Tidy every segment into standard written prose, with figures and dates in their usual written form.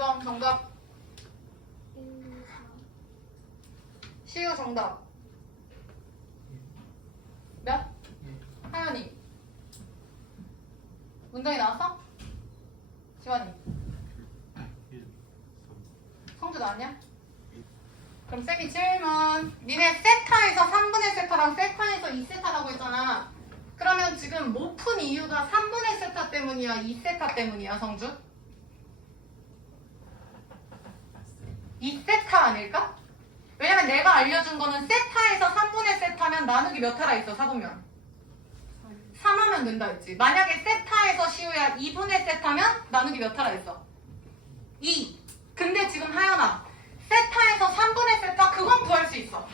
정정 정답. 시우 정답. 몇? 하연이. 문정이 나왔어? 지원이. 성주 나왔냐? 그럼 쌤이 질문. 니네 세타에서 3분의 세타랑 세타에서 2세타라고 했잖아. 그러면 지금 못 푼 이유가 3분의 세타 때문이야? 2세타 때문이야, 성주? 2세타 아닐까? 왜냐면 내가 알려준 거는 세타에서 3분의 세타면 나누기 몇 하라 있어, 4분면? 3하면 된다 했지. 만약에 세타에서 시우야 2분의 세타면 나누기 몇 하라 했어? 2. 근데 지금 하연아, 세타에서 3분의 세타 그건 구할 수 있어.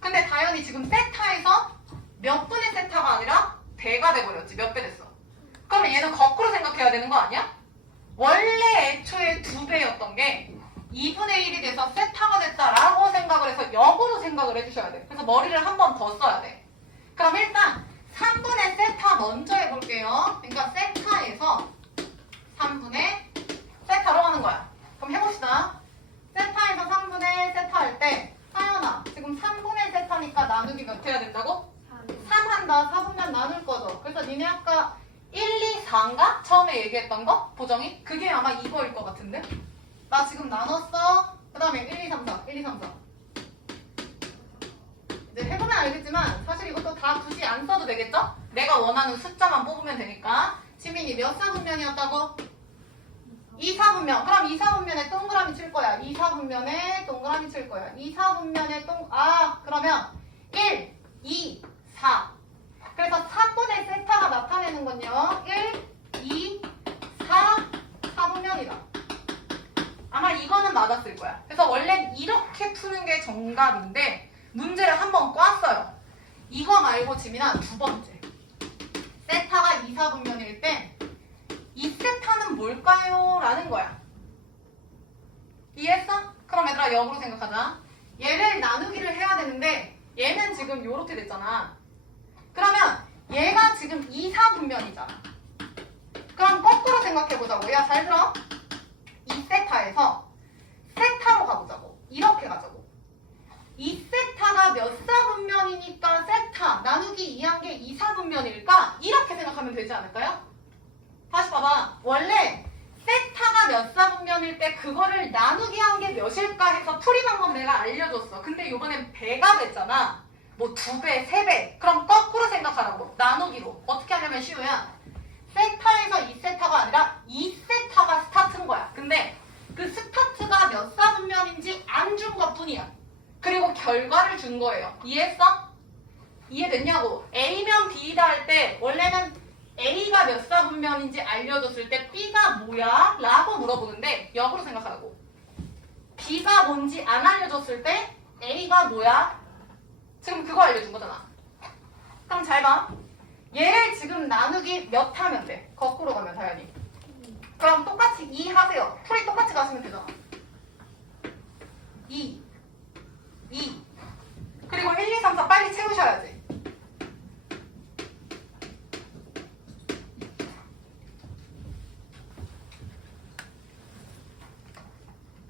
근데 다현이 지금 세타에서 몇 분의 세타가 아니라 배가 돼버렸지. 몇 배 됐어? 그러면 얘는 거꾸로 생각해야 되는 거 아니야? 원래 애초에 2배였던 게 2분의 1이 돼서 세타가 됐다라고 생각을 해서 역으로 생각을 해주셔야 돼. 그래서 머리를 한 번 더 써야 돼. 그럼 일단 3분의 세타 먼저 해볼게요. 그러니까 세타에서 3분의 세타로 하는 거야. 그럼 해봅시다. 세타에서 3분의 세타 할 때 하연아, 지금 3분의 세타니까 나누기 몇 해야 된다고? 3 한다. 4분면 나눌 거죠. 그래서 니네 아까 1, 2, 4인가? 처음에 얘기했던 거? 보정이? 그게 아마 이거일 것 같은데? 나 지금 나눴어. 그 다음에 1, 2, 3, 4. 1, 2, 3, 4. 이제 해보면 알겠지만 사실 이것도 다 굳이 안 써도 되겠죠? 내가 원하는 숫자만 뽑으면 되니까. 지민이 몇 4분면이었다고? 2, 4분면. 그럼 2, 4분면에 동그라미 칠 거야. 2, 4분면에 동그라미 칠 거야. 2, 4분면에 그러면 1, 2, 4. 그래서 4분의 세타가 나타내는 건요. 1, 2, 4, 4분면이다. 아마 이거는 맞았을 거야. 그래서 원래 이렇게 푸는 게 정답인데 문제를 한번 꽈어요. 이거 말고 지민아 두 번째. 세타가 2, 4분면일 때 이 세타는 뭘까요? 라는 거야. 이해했어? 그럼 얘들아 역으로 생각하자. 얘를 나누기를 해야 되는데 얘는 지금 요렇게 됐잖아. 그러면 얘가 지금 2, 4분면이잖아. 그럼 거꾸로 생각해보자고. 야, 잘 들어. 이 세타에서 세타로 가보자고. 이렇게 가자고. 이 세타가 몇 4분면이니까 세타 나누기 2한 게 2, 4분면일까? 이렇게 생각하면 되지 않을까요? 다시 봐봐. 원래 세타가 몇 4분면일 때 그거를 나누기 한 게 몇일까 해서 풀이 방법 내가 알려줬어. 근데 이번엔 배가 됐잖아. 뭐 2배, 3배. 그럼 거꾸로 생각하라고. 나누기로. 어떻게 하냐면 시우야. 세타에서 2세타가 아니라 2세타가 스타트인 거야. 근데 그 스타트가 몇 4분면인지 안 준 것 뿐이야. 그리고 결과를 준 거예요. 이해했어? 이해됐냐고. A면 B다 할 때 원래는 A가 몇 4분면인지 알려줬을 때 B가 뭐야? 라고 물어보는데 역으로 생각하라고. B가 뭔지 안 알려줬을 때 A가 뭐야? 지금 그거 알려준 거잖아. 그럼 잘 봐. 얘를 지금 나누기 몇 하면 돼? 거꾸로 가면 다현이. 그럼 똑같이 2 하세요. 풀이 똑같이 가시면 되잖아. 2 그리고 1, 2, 3, 4 빨리 채우셔야지.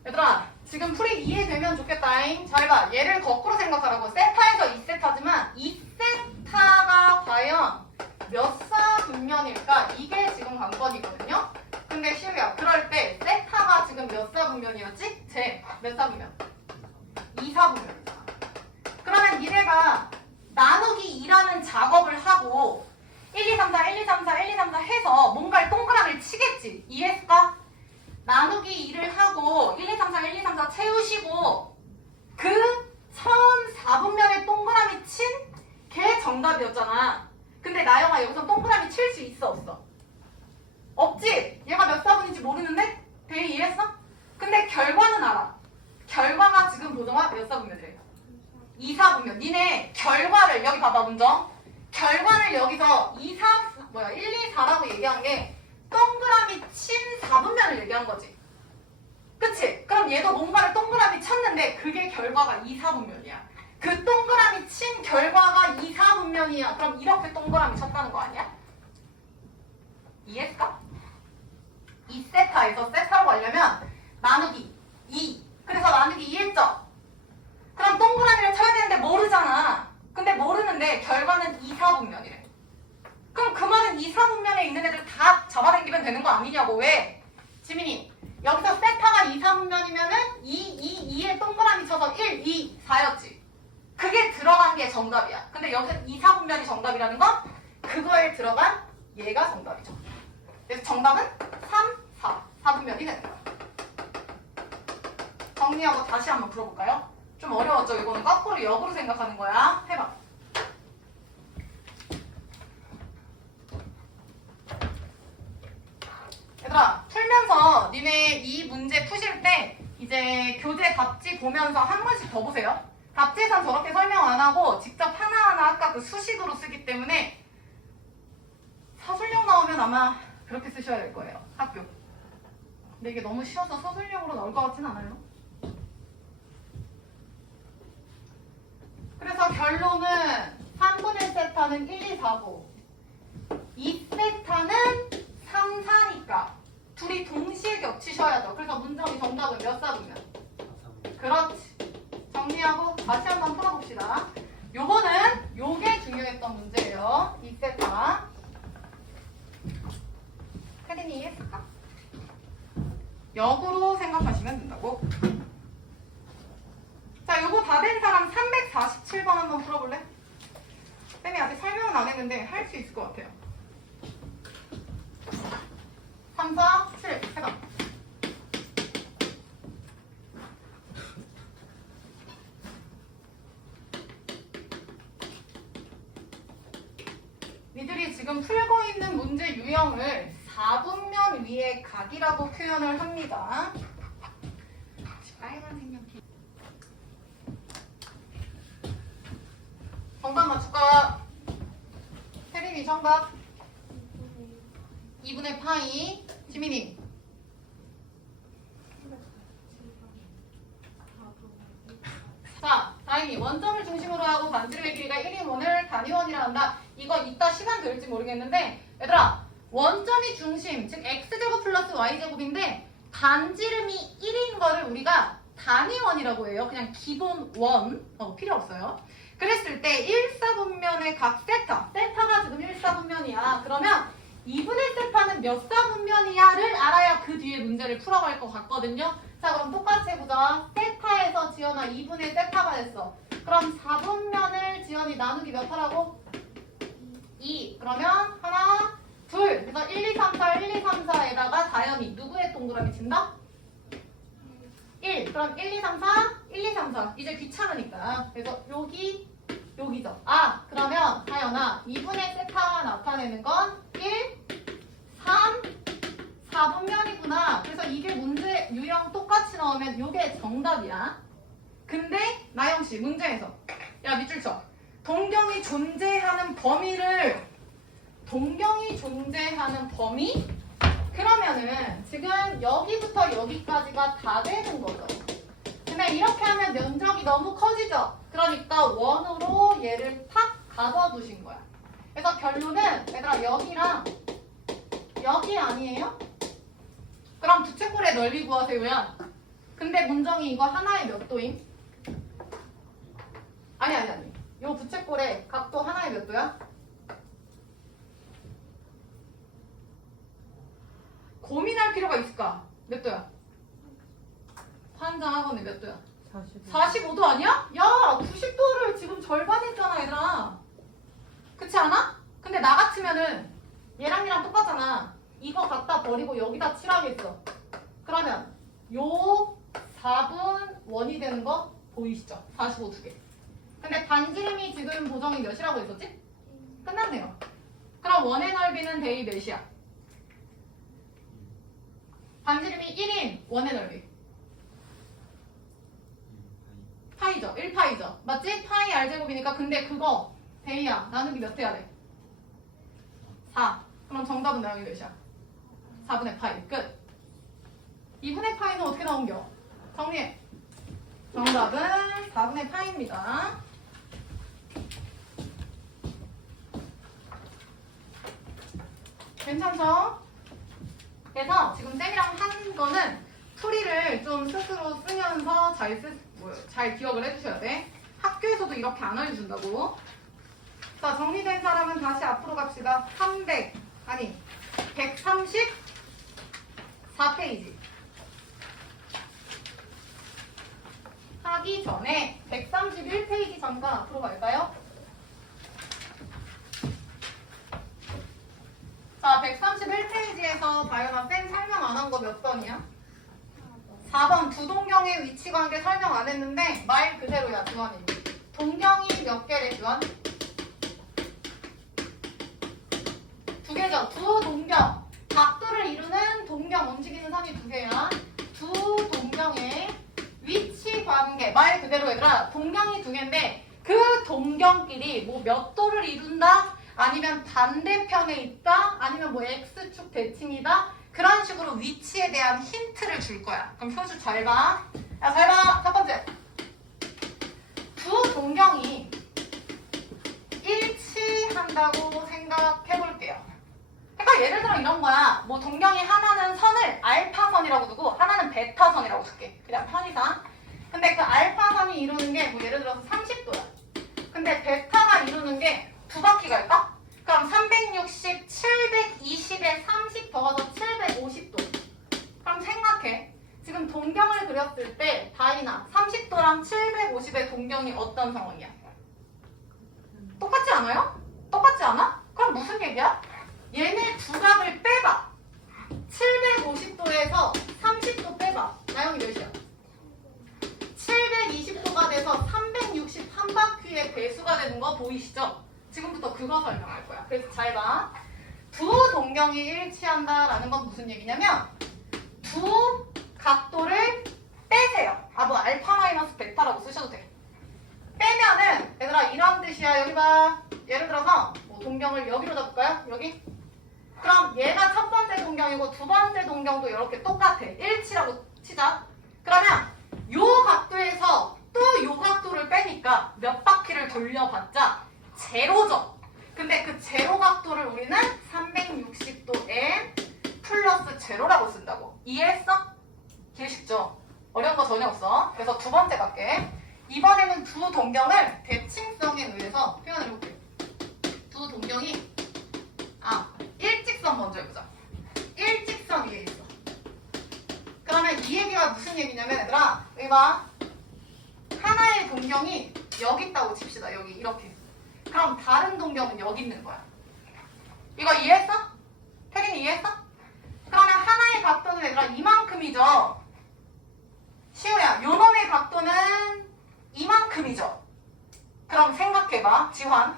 얘들아 지금 풀이 이해되면 좋겠다잉. 잘 봐. 얘를 거꾸로 생각하라고. 세타에서 2세타지만 2세타가 과연 몇 4분면일까? 이게 지금 관건이거든요. 근데 시우야 그럴 때 세타가 지금 몇 4분면이었지? 몇 4분면? 2, 4분면이잖아. 그러면 니네가 나누기 2라는 작업을 하고 1, 2, 3, 4, 1, 2, 3, 4, 1, 2, 3, 4 해서 뭔가를 동그라미를 치겠지. 이해했을까? 나누기 2를 하고 1, 2, 3, 4, 1, 2, 3, 4 채우시고 그 처음 4분면에 동그라미 친 게 정답이었잖아. 근데 나영아 여기서 동그라미 칠 수 있어 없어? 없지? 얘가 몇 4분인지 모르는데? 대리 이해했어? 근데 결과는 알아. 결과가 지금 보정아 몇 4분면 돼? 2, 4분면. 니네 결과를 여기 봐봐 문정. 결과를 여기서 1, 2, 4라고 얘기한 게 동그라미 친 4분면을 얘기한 거지. 그치? 그럼 얘도 뭔가를 동그라미 쳤는데 그게 결과가 2, 4분면이야. 그 동그라미 친 결과가 2, 4분면이야. 그럼 이렇게 동그라미 쳤다는 거 아니야? 이해했을까? 이 세타에서 세타로 가려면 나누기 2. 그래서 나누기 2 했죠? 그럼 동그라미를 쳐야 되는데 모르잖아. 근데 모르는데 결과는 2, 4분면이래. 그럼 그 말은 2, 4분면에 있는 애들 다 잡아당기면 되는 거 아니냐고. 왜? 지민이 여기서 세타가 2, 4분면이면은 2에 동그라미 쳐서 1, 2, 4였지. 그게 들어간 게 정답이야. 근데 여기서 2, 4분면이 정답이라는 건 그거에 들어간 얘가 정답이죠. 그래서 정답은 3, 4. 4분면이 되는 거야. 정리하고 다시 한번 풀어볼까요? 좀 어려웠죠? 이거는 거꾸로 역으로 생각하는 거야. 해봐. 얘들아, 풀면서 니네 이 문제 푸실 때 이제 교재 답지 보면서 한 번씩 더 보세요. 답지에선 저렇게 설명 안 하고 직접 하나하나 아까 그 수식으로 쓰기 때문에 서술형 나오면 아마 그렇게 쓰셔야 될 거예요. 학교. 근데 이게 너무 쉬워서 서술형으로 나올 것 같진 않아요. 그래서 결론은 3분의 세타는 1, 2, 4, 5. 2세타는 3, 4니까 둘이 동시에 겹치셔야죠. 그래서 문정이 정답은 몇 사분면? 그렇지. 정리하고 다시 한번 풀어봅시다. 요거는 요게 중요했던 문제예요. 2세타. 혜린이 이해했을까? 역으로 생각하시면 된다고. 자, 요거 다 된 사람 347번 한번 풀어볼래? 쌤이 아직 설명은 안 했는데 할 수 있을 것 같아요. 3, 4, 7 해봐. 니들이 지금 풀고 있는 문제 유형을 4분면 위의 각이라고 표현을 합니다. 빨간 색연필. 정답 맞출까? 혜린이 정답. 2분의 파이. 지민이. 자, 다행히 원점을 중심으로 하고 반지름의 길이가 1인 원을 단위원이라 한다. 이거 이따 시간 될지 모르겠는데 얘들아, 원점이 중심, 즉 x제곱 플러스 y제곱인데 반지름이 1인 거를 우리가 단위원이라고 해요. 그냥 기본 원. 필요 없어요. 그랬을 때 1사분면의 각 세타. 세타가 지금 1사분면이야. 그러면 2분의 세타는 몇 사분면이야를 알아야 그 뒤에 문제를 풀어갈 것 같거든요. 자, 그럼 똑같이 해보자. 세타에서 지연아 2분의 세타가 됐어. 그럼 4분면을 지연이 나누기 몇 하라고? 2. 그러면 하나, 둘. 그래서 1, 2, 3, 4, 1, 2, 3, 4에다가 다연이 누구의 동그라미 친다? 1. 그럼 1, 2, 3, 4, 1, 2, 3, 4. 이제 귀찮으니까. 그래서 여기죠. 아, 그러면 다연아 2분의 세타가 나타내는 건 1, 3, 4분면이구나. 그래서 이게 문제 유형 똑같이 나오면 이게 정답이야. 근데 나영씨 문제에서 야 밑줄 쳐. 동경이 존재하는 범위를 그러면은 지금 여기부터 여기까지가 다 되는 거죠. 근데 이렇게 하면 면적이 너무 커지죠. 그러니까 원으로 얘를 탁 가둬두신 거야. 그래서 결론은 얘들아 여기랑 여기 아니에요? 그럼 부채꼴의 넓이 구하세요야. 근데 문정이 이거 하나에 몇 도임? 아니. 요 부채꼴의 각도 하나에 몇 도야? 고민할 필요가 있을까? 몇 도야? 환장하거네. 몇 도야? 45도 아니야? 야, 90도를 지금 절반 했잖아, 얘들아. 그렇지 않아? 근데 나 같으면은 얘랑 똑같잖아. 이거 갖다 버리고 여기다 칠하겠어. 그러면 요 4분 원이 되는 거 보이시죠? 45 두 개. 근데 반지름이 지금 보정이 몇이라고 했었지? 끝났네요. 그럼 원의 넓이는 대이 몇이야? 반지름이 1인 원의 넓이. 파이죠. 1파이죠. 맞지? 파이 r제곱이니까. 근데 그거 대이야. 나누기 몇 해야 돼? 4. 그럼 정답은 나누기 몇이야? 4분의 파이. 끝. 2분의 파이는 어떻게 나온겨? 정리해. 정답은 4분의 파이입니다. 괜찮죠? 그래서 지금 쌤이랑 한 거는 풀이를 좀 스스로 쓰면서 잘 기억을 해주셔야 돼. 학교에서도 이렇게 안 알려준다고. 자, 정리된 사람은 다시 앞으로 갑시다. 134페이지. 하기 전에 131페이지 잠깐 앞으로 갈까요? 자, 131페이지에서 다현아 쌤 설명 안 한 거 몇 번이야? 4번 두 동경의 위치 관계 설명 안 했는데 말 그대로야, 주환이. 동경이 몇 개래, 주환? 두 개죠. 두 동경. 각도를 이루는 동경, 움직이는 선이 두 개야. 두 동경의 위치 관계. 말 그대로 얘들아. 동경이 두 개인데 그 동경끼리 뭐 몇 도를 이룬다? 아니면 반대편에 있다? 아니면 뭐 X축 대칭이다? 그런 식으로 위치에 대한 힌트를 줄 거야. 그럼 효주 잘 봐. 야, 잘 봐. 첫 번째. 두 동경이 일치한다고 생각해 볼게요. 그러니까 예를 들어 이런 거야. 뭐 동경이 하나는 선을 알파선이라고 두고 하나는 베타선이라고 줄게. 그냥 편의상. 근데 그 알파선이 이루는 게 뭐 예를 들어서 30도야. 근데 베타가 이루는 게 두 바퀴가 있다? 그럼 360, 720에 30 더해서 750도. 그럼 생각해. 지금 동경을 그렸을 때 다이나 30도랑 750의 동경이 어떤 상황이야? 똑같지 않아요? 똑같지 않아? 그럼 무슨 얘기야? 얘네 두 각을 빼봐. 750도에서 30도 빼봐. 나영이 몇이야? 720도가 돼서 361바퀴의 배수가 되는 거 보이시죠? 지금부터 그거 설명할 거야. 그래서 잘 봐. 두 동경이 일치한다라는 건 무슨 얘기냐면 두 각도를 빼세요. 아, 뭐 알파 마이너스 베타라고 쓰셔도 돼. 빼면은 얘들아 이런 뜻이야. 여기 봐. 예를 들어서 뭐 동경을 여기로 잡을까요? 여기? 그럼 얘가 첫 번째 동경이고 두 번째 동경도 이렇게 똑같아. 일치라고 치자. 그러면 요 각도에서 또 요 각도를 빼니까 몇 바퀴를 돌려봤자 제로죠. 근데 그 제로 각도를 우리는 360도에 플러스 제로라고 쓴다고. 이해했어? 되게 쉽죠? 어려운 거 전혀 없어. 그래서 두 번째 갈게. 이번에는 두 동경을 대칭성에 의해서 표현해볼게. 두 동경이 일직선 먼저 해보자. 일직선 위에 있어. 그러면 이 얘기가 무슨 얘기냐면 얘들아 여기 봐. 하나의 동경이 여기 있다고 칩시다. 여기 이렇게. 그럼 다른 동경은 여기 있는 거야. 이거 이해했어? 태린이 이해했어? 그러면 하나의 각도는 얘들아 이만큼이죠. 시우야, 요 놈의 각도는 이만큼이죠. 그럼 생각해봐. 지환.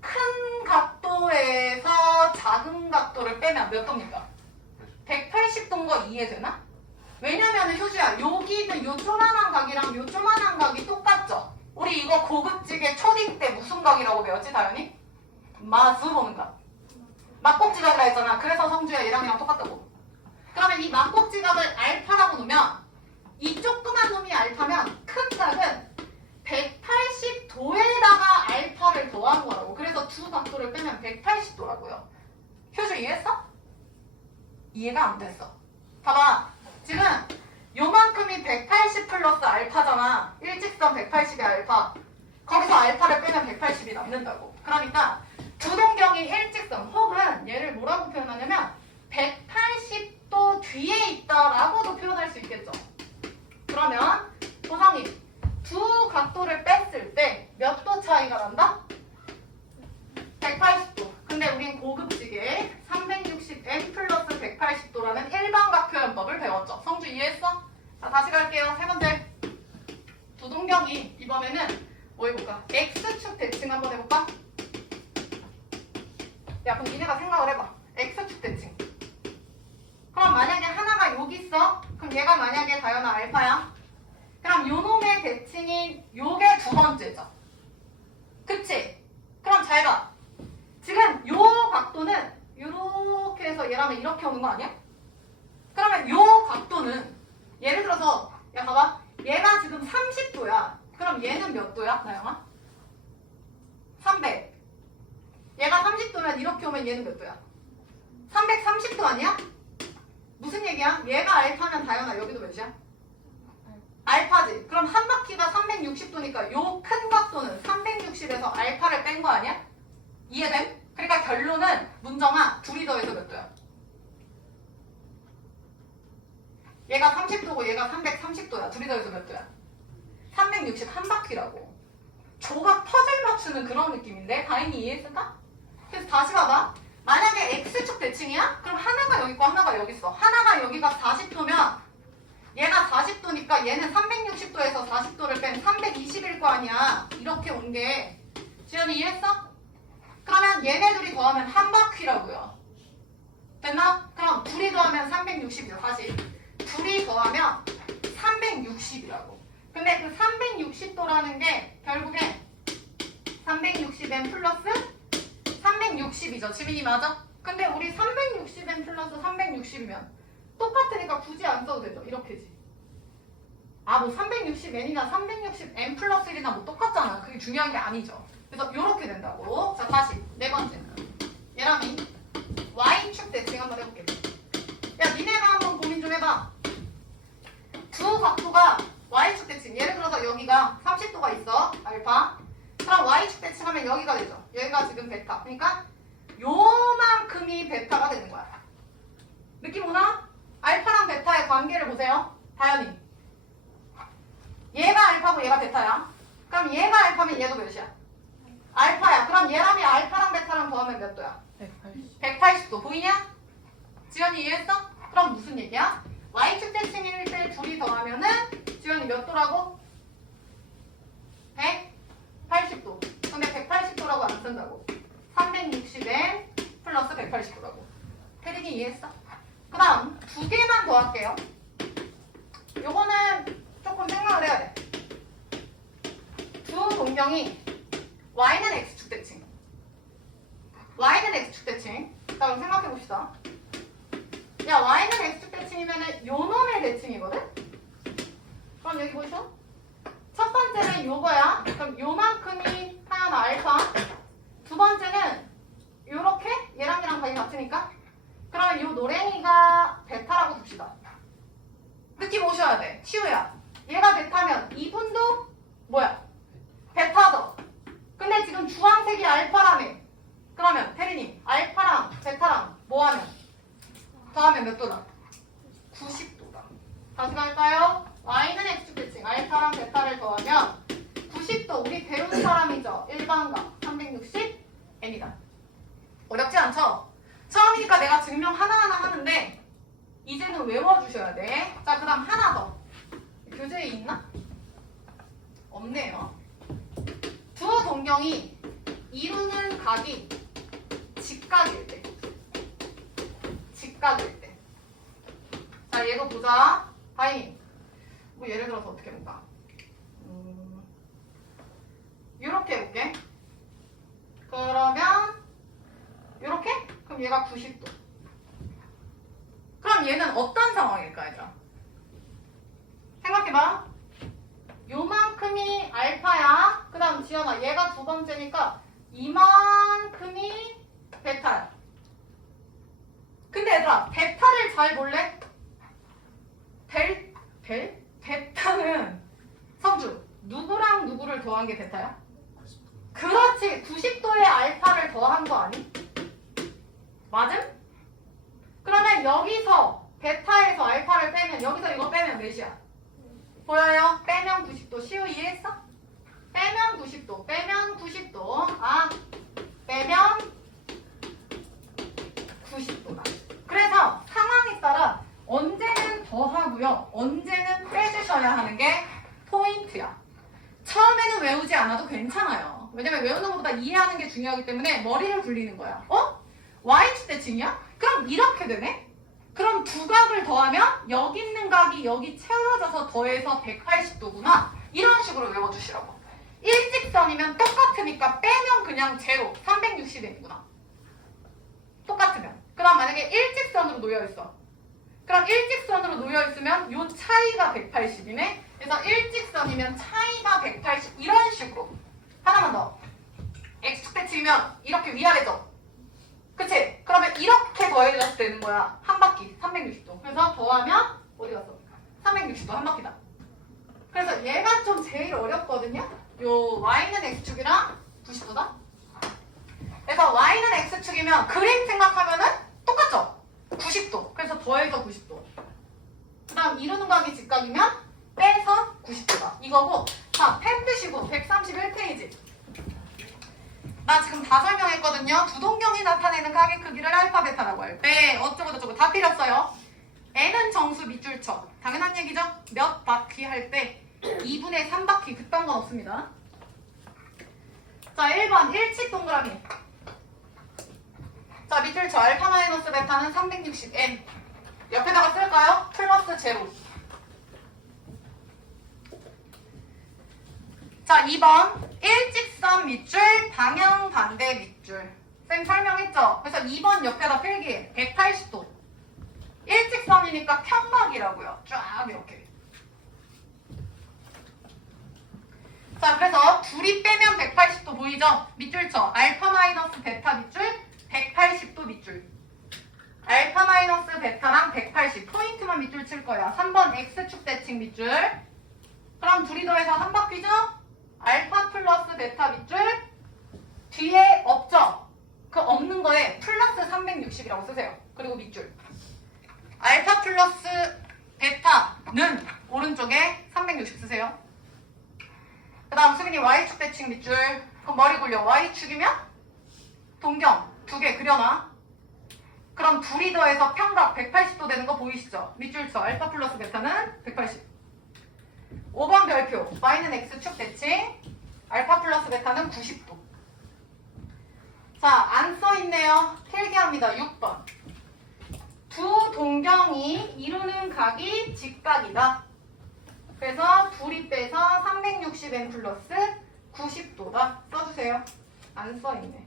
큰 각도에서 작은 각도를 빼면 몇 도입니까? 180도인 거 이해되나? 왜냐면 효주야, 여기는 요 조만한 각이랑 요 조만한 각이 똑같죠? 우리 이거 고급지게 초딩 때 무슨 각이라고 배웠지, 다현이? 마수 보는 각. 막꼭지각이라 했잖아. 그래서 성주야 얘랑이랑 똑같다고. 그러면 이 막꼭지각을 알파라고 놓으면 이 조그만 놈이 알파면 큰 각은 180도에다가 알파를 더한 거라고. 그래서 두 각도를 빼면 180도라고요. 효주 이해했어? 이해가 안 됐어. 봐봐. 지금 요만큼이 180 플러스 알파잖아. 일직선 180의 알파. 거기서 알파를 빼면 180이 남는다고. 그러니까 두 동경이 일직선 혹은 얘를 뭐라고 표현하냐면 180도 뒤에 있다라고도 표현할 수 있겠죠. 그러면 보성이 두 각도를 뺐을 때 몇 도 차이가 난다? 180도. 근데 우린 고급지게 360n 플러스 180도라는 일반각 표현법을 배웠죠. 성주 이해했어? 자, 다시 갈게요. 세 번째. 두 동경이 이번에는 뭐 해볼까? X축 대칭 한번 해볼까? 야, 그럼 니네가 생각을 해봐. X축 대칭. 그럼 만약에 하나가 여기 있어? 그럼 얘가 만약에 다현아 알파야? 그럼 요 놈의 대칭이 요게 두 번째죠. 그치? 그럼 잘 봐. 지금 요 각도는 이렇게 해서 얘라면 이렇게 오는 거 아니야? 그러면 요 각도는 예를 들어서 야 봐봐. 얘가 지금 30도야. 그럼 얘는 몇 도야? 나영아? 300. 얘가 30도면 이렇게 오면 얘는 몇 도야? 330도 아니야? 무슨 얘기야? 얘가 알파면 다현아 여기도 몇이야? 알파지. 그럼 한 바퀴가 360도니까 요 큰 각도는 360에서 알파를 뺀 거 아니야? 이해됨? 그러니까 결론은 문정아 둘이 더해서 몇 도야? 얘가 30도고 얘가 330도야. 둘이 더해서 몇 도야? 360 한 바퀴라고. 조각 퍼즐 맞추는 그런 느낌인데 다행히 이해했을까? 그래서 다시 봐봐. 만약에 X축 대칭이야? 그럼 하나가 여기 있고 하나가 여기 있어. 하나가 여기가 40도면 얘가 40도니까 얘는 360도에서 40도를 뺀 320일 거 아니야. 이렇게 온 게. 지연이 이해했어? 그러면 얘네 둘이 더하면 한 바퀴라고요. 됐나? 그럼 둘이 더하면 360이죠. 다시. 둘이 더하면 360이라고. 근데 그 360도라는 게 결국에 360n 플러스 360이죠. 지민이 맞아? 근데 우리 360n 플러스 360이면 똑같으니까 굳이 안 써도 되죠. 이렇게지. 아, 뭐 360n이나 360n 플러스 1이나 뭐 똑같잖아. 그게 중요한 게 아니죠. 그래서 이렇게 된다고. 자, 다시 네 번째는 얘랑이 y축 대칭 한번 해볼게. 야, 니네가 한번 고민 좀 해봐. 두 각도가 y축 대칭. 예를 들어서 여기가 30도가 있어. 알파. 그럼 y축 대칭하면 여기가 되죠. 여기가 지금 베타. 그러니까 요만큼이 베타가 되는 거야. 느낌 오나? 알파랑 베타의 관계를 보세요. 다현이. 얘가 알파고 얘가 베타야. 그럼 얘가 알파면 얘도 몇이야? 알파야. 그럼 얘랑이 알파랑 베타랑 더하면 몇 도야? 180도. 보이냐? 지연이 이해했어? 그럼 무슨 얘기야? y축 대칭일 때 둘이 더하면은 지연이 몇 도라고? 180도. 근데 180도라고 안 쓴다고. 360에 플러스 180도라고. 태린이 이해했어? 그 다음 두 개만 더 할게요. 요거는 조금 생각을 해야 돼. 두 동경이 y는 x축 대칭. y는 x축 대칭. 자, 그럼 생각해 봅시다. 야, y는 x축 대칭이면은 요 놈의 대칭이거든? 그럼 여기 보이죠? 첫 번째는 요거야. 그럼 요만큼이 하얀 알파. 두 번째는 요렇게 얘랑 얘랑 가위 같으니까. 그러면 요 노랭이가 베타라고 둡시다. 느낌 오셔야 돼. 시우야. 얘가 베타면 이분도 뭐야? 베타죠. 근데 지금 주황색이 알파라며. 그러면 태린이 알파랑 베타랑 뭐하면? 더하면 몇 도다? 90도다. 다시 갈까요? y는 x축 대칭 알파랑 베타를 더하면 90도. 우리 배운 사람이죠. 일반각 360n이다. 어렵지 않죠? 처음이니까 내가 증명 하나하나 하는데 이제는 외워주셔야 돼. 자, 그 다음 하나 더. 교재에 있나? 없네요. 두 동경이 이루는 각이 직각일 때. 직각일 때. 자, 얘도 보자. 다행히. 뭐 예를 들어서 어떻게 해볼까? 요렇게 해볼게. 그러면 요렇게? 그럼 얘가 90도. 그럼 얘는 어떤 상황일까, 얘들아? 생각해봐. 요만큼이 알파야. 그 다음 지연아, 얘가 두 번째니까 이만큼이 베타야. 근데 얘들아, 베타를 잘 볼래? 베타는 성주, 누구랑 누구를 더한 게 베타야? 그렇지. 90도의 알파를 더한 거 아니? 맞음? 그러면 여기서 베타에서 알파를 빼면 여기서 이거 빼면 몇이야? 보여요? 빼면 90도. 시우 이해했어? 빼면 90도. 빼면 90도. 아, 빼면 90도다. 그래서 상황에 따라 언제는 더하고요. 언제는 빼주셔야 하는 게 포인트야. 처음에는 외우지 않아도 괜찮아요. 왜냐면 외우는 것보다 이해하는 게 중요하기 때문에 머리를 굴리는 거야. 어? y축 대칭이야? 그럼 이렇게 되네? 그럼 두 각을 더하면 여기 있는 각이 여기 채워져서 더해서 180도구나. 이런 식으로 외워주시라고. 일직선이면 똑같으니까 빼면 그냥 제로. 360이구나. 똑같으면. 그 다음 만약에 일직선으로 놓여있어. 그럼 일직선으로 놓여있으면 요 차이가 180이네. 그래서 일직선이면 차이가 180 이런 식으로. 하나만 더. x축 대칭이면 이렇게 위아래죠. 그치? 그러면 이렇게 더해졌을 때 되는 거야. 한 바퀴 360도. 그래서 더하면 어디 갔어? 360도 한 바퀴다. 그래서 얘가 좀 제일 어렵거든요. 요 y는 x축이랑 90도다. 그래서 y는 x축이면 그림 생각하면은 똑같죠? 90도. 그래서 더해서 90도. 그 다음 이루는 각이 직각이면 빼서 90도다. 이거고. 자, 펜 드시고 131페이지. 나 지금 다 설명했거든요. 두동경이 나타내는 각의 크기를 알파 베타라고 할 때 어쩌고저쩌고 다 필요 없어요. n은 정수 밑줄 쳐. 당연한 얘기죠? 몇 바퀴 할 때 2분의 3바퀴 그딴 건 없습니다. 자, 1번 일치 동그라미. 자, 밑줄 쳐. 알파 마이너스 베타는 360n. 옆에다가 쓸까요? 플러스 제로. 자, 2번 일직선 밑줄, 방향 반대 밑줄. 쌤 설명했죠? 그래서 2번 옆에다 필기 180도. 일직선이니까 평각이라고요. 쫙 이렇게. 자, 그래서 둘이 빼면 180도 보이죠? 밑줄 쳐. 알파 마이너스 베타 밑줄, 180도 밑줄. 알파 마이너스 베타랑 180. 포인트만 밑줄 칠 거야. 3번 X축 대칭 밑줄. 그럼 둘이 더해서 한 바퀴죠? 알파 플러스 베타 밑줄. 뒤에 없죠? 그 없는 거에 플러스 360이라고 쓰세요. 그리고 밑줄. 알파 플러스 베타는 오른쪽에 360 쓰세요. 그 다음 수빈이 Y축 대칭 밑줄. 그럼 머리 굴려. Y축이면 동경 두 개 그려놔. 그럼 둘이 더해서 평각 180도 되는 거 보이시죠? 밑줄 쳐. 알파 플러스 베타는 180. 5번 별표. Y는 X축 대칭. 알파 플러스 베타는 90도. 자, 안 써있네요. 필기합니다. 6번. 두 동경이 이루는 각이 직각이다. 그래서 둘이 빼서 360n 플러스 90도다. 써주세요. 안 써있네.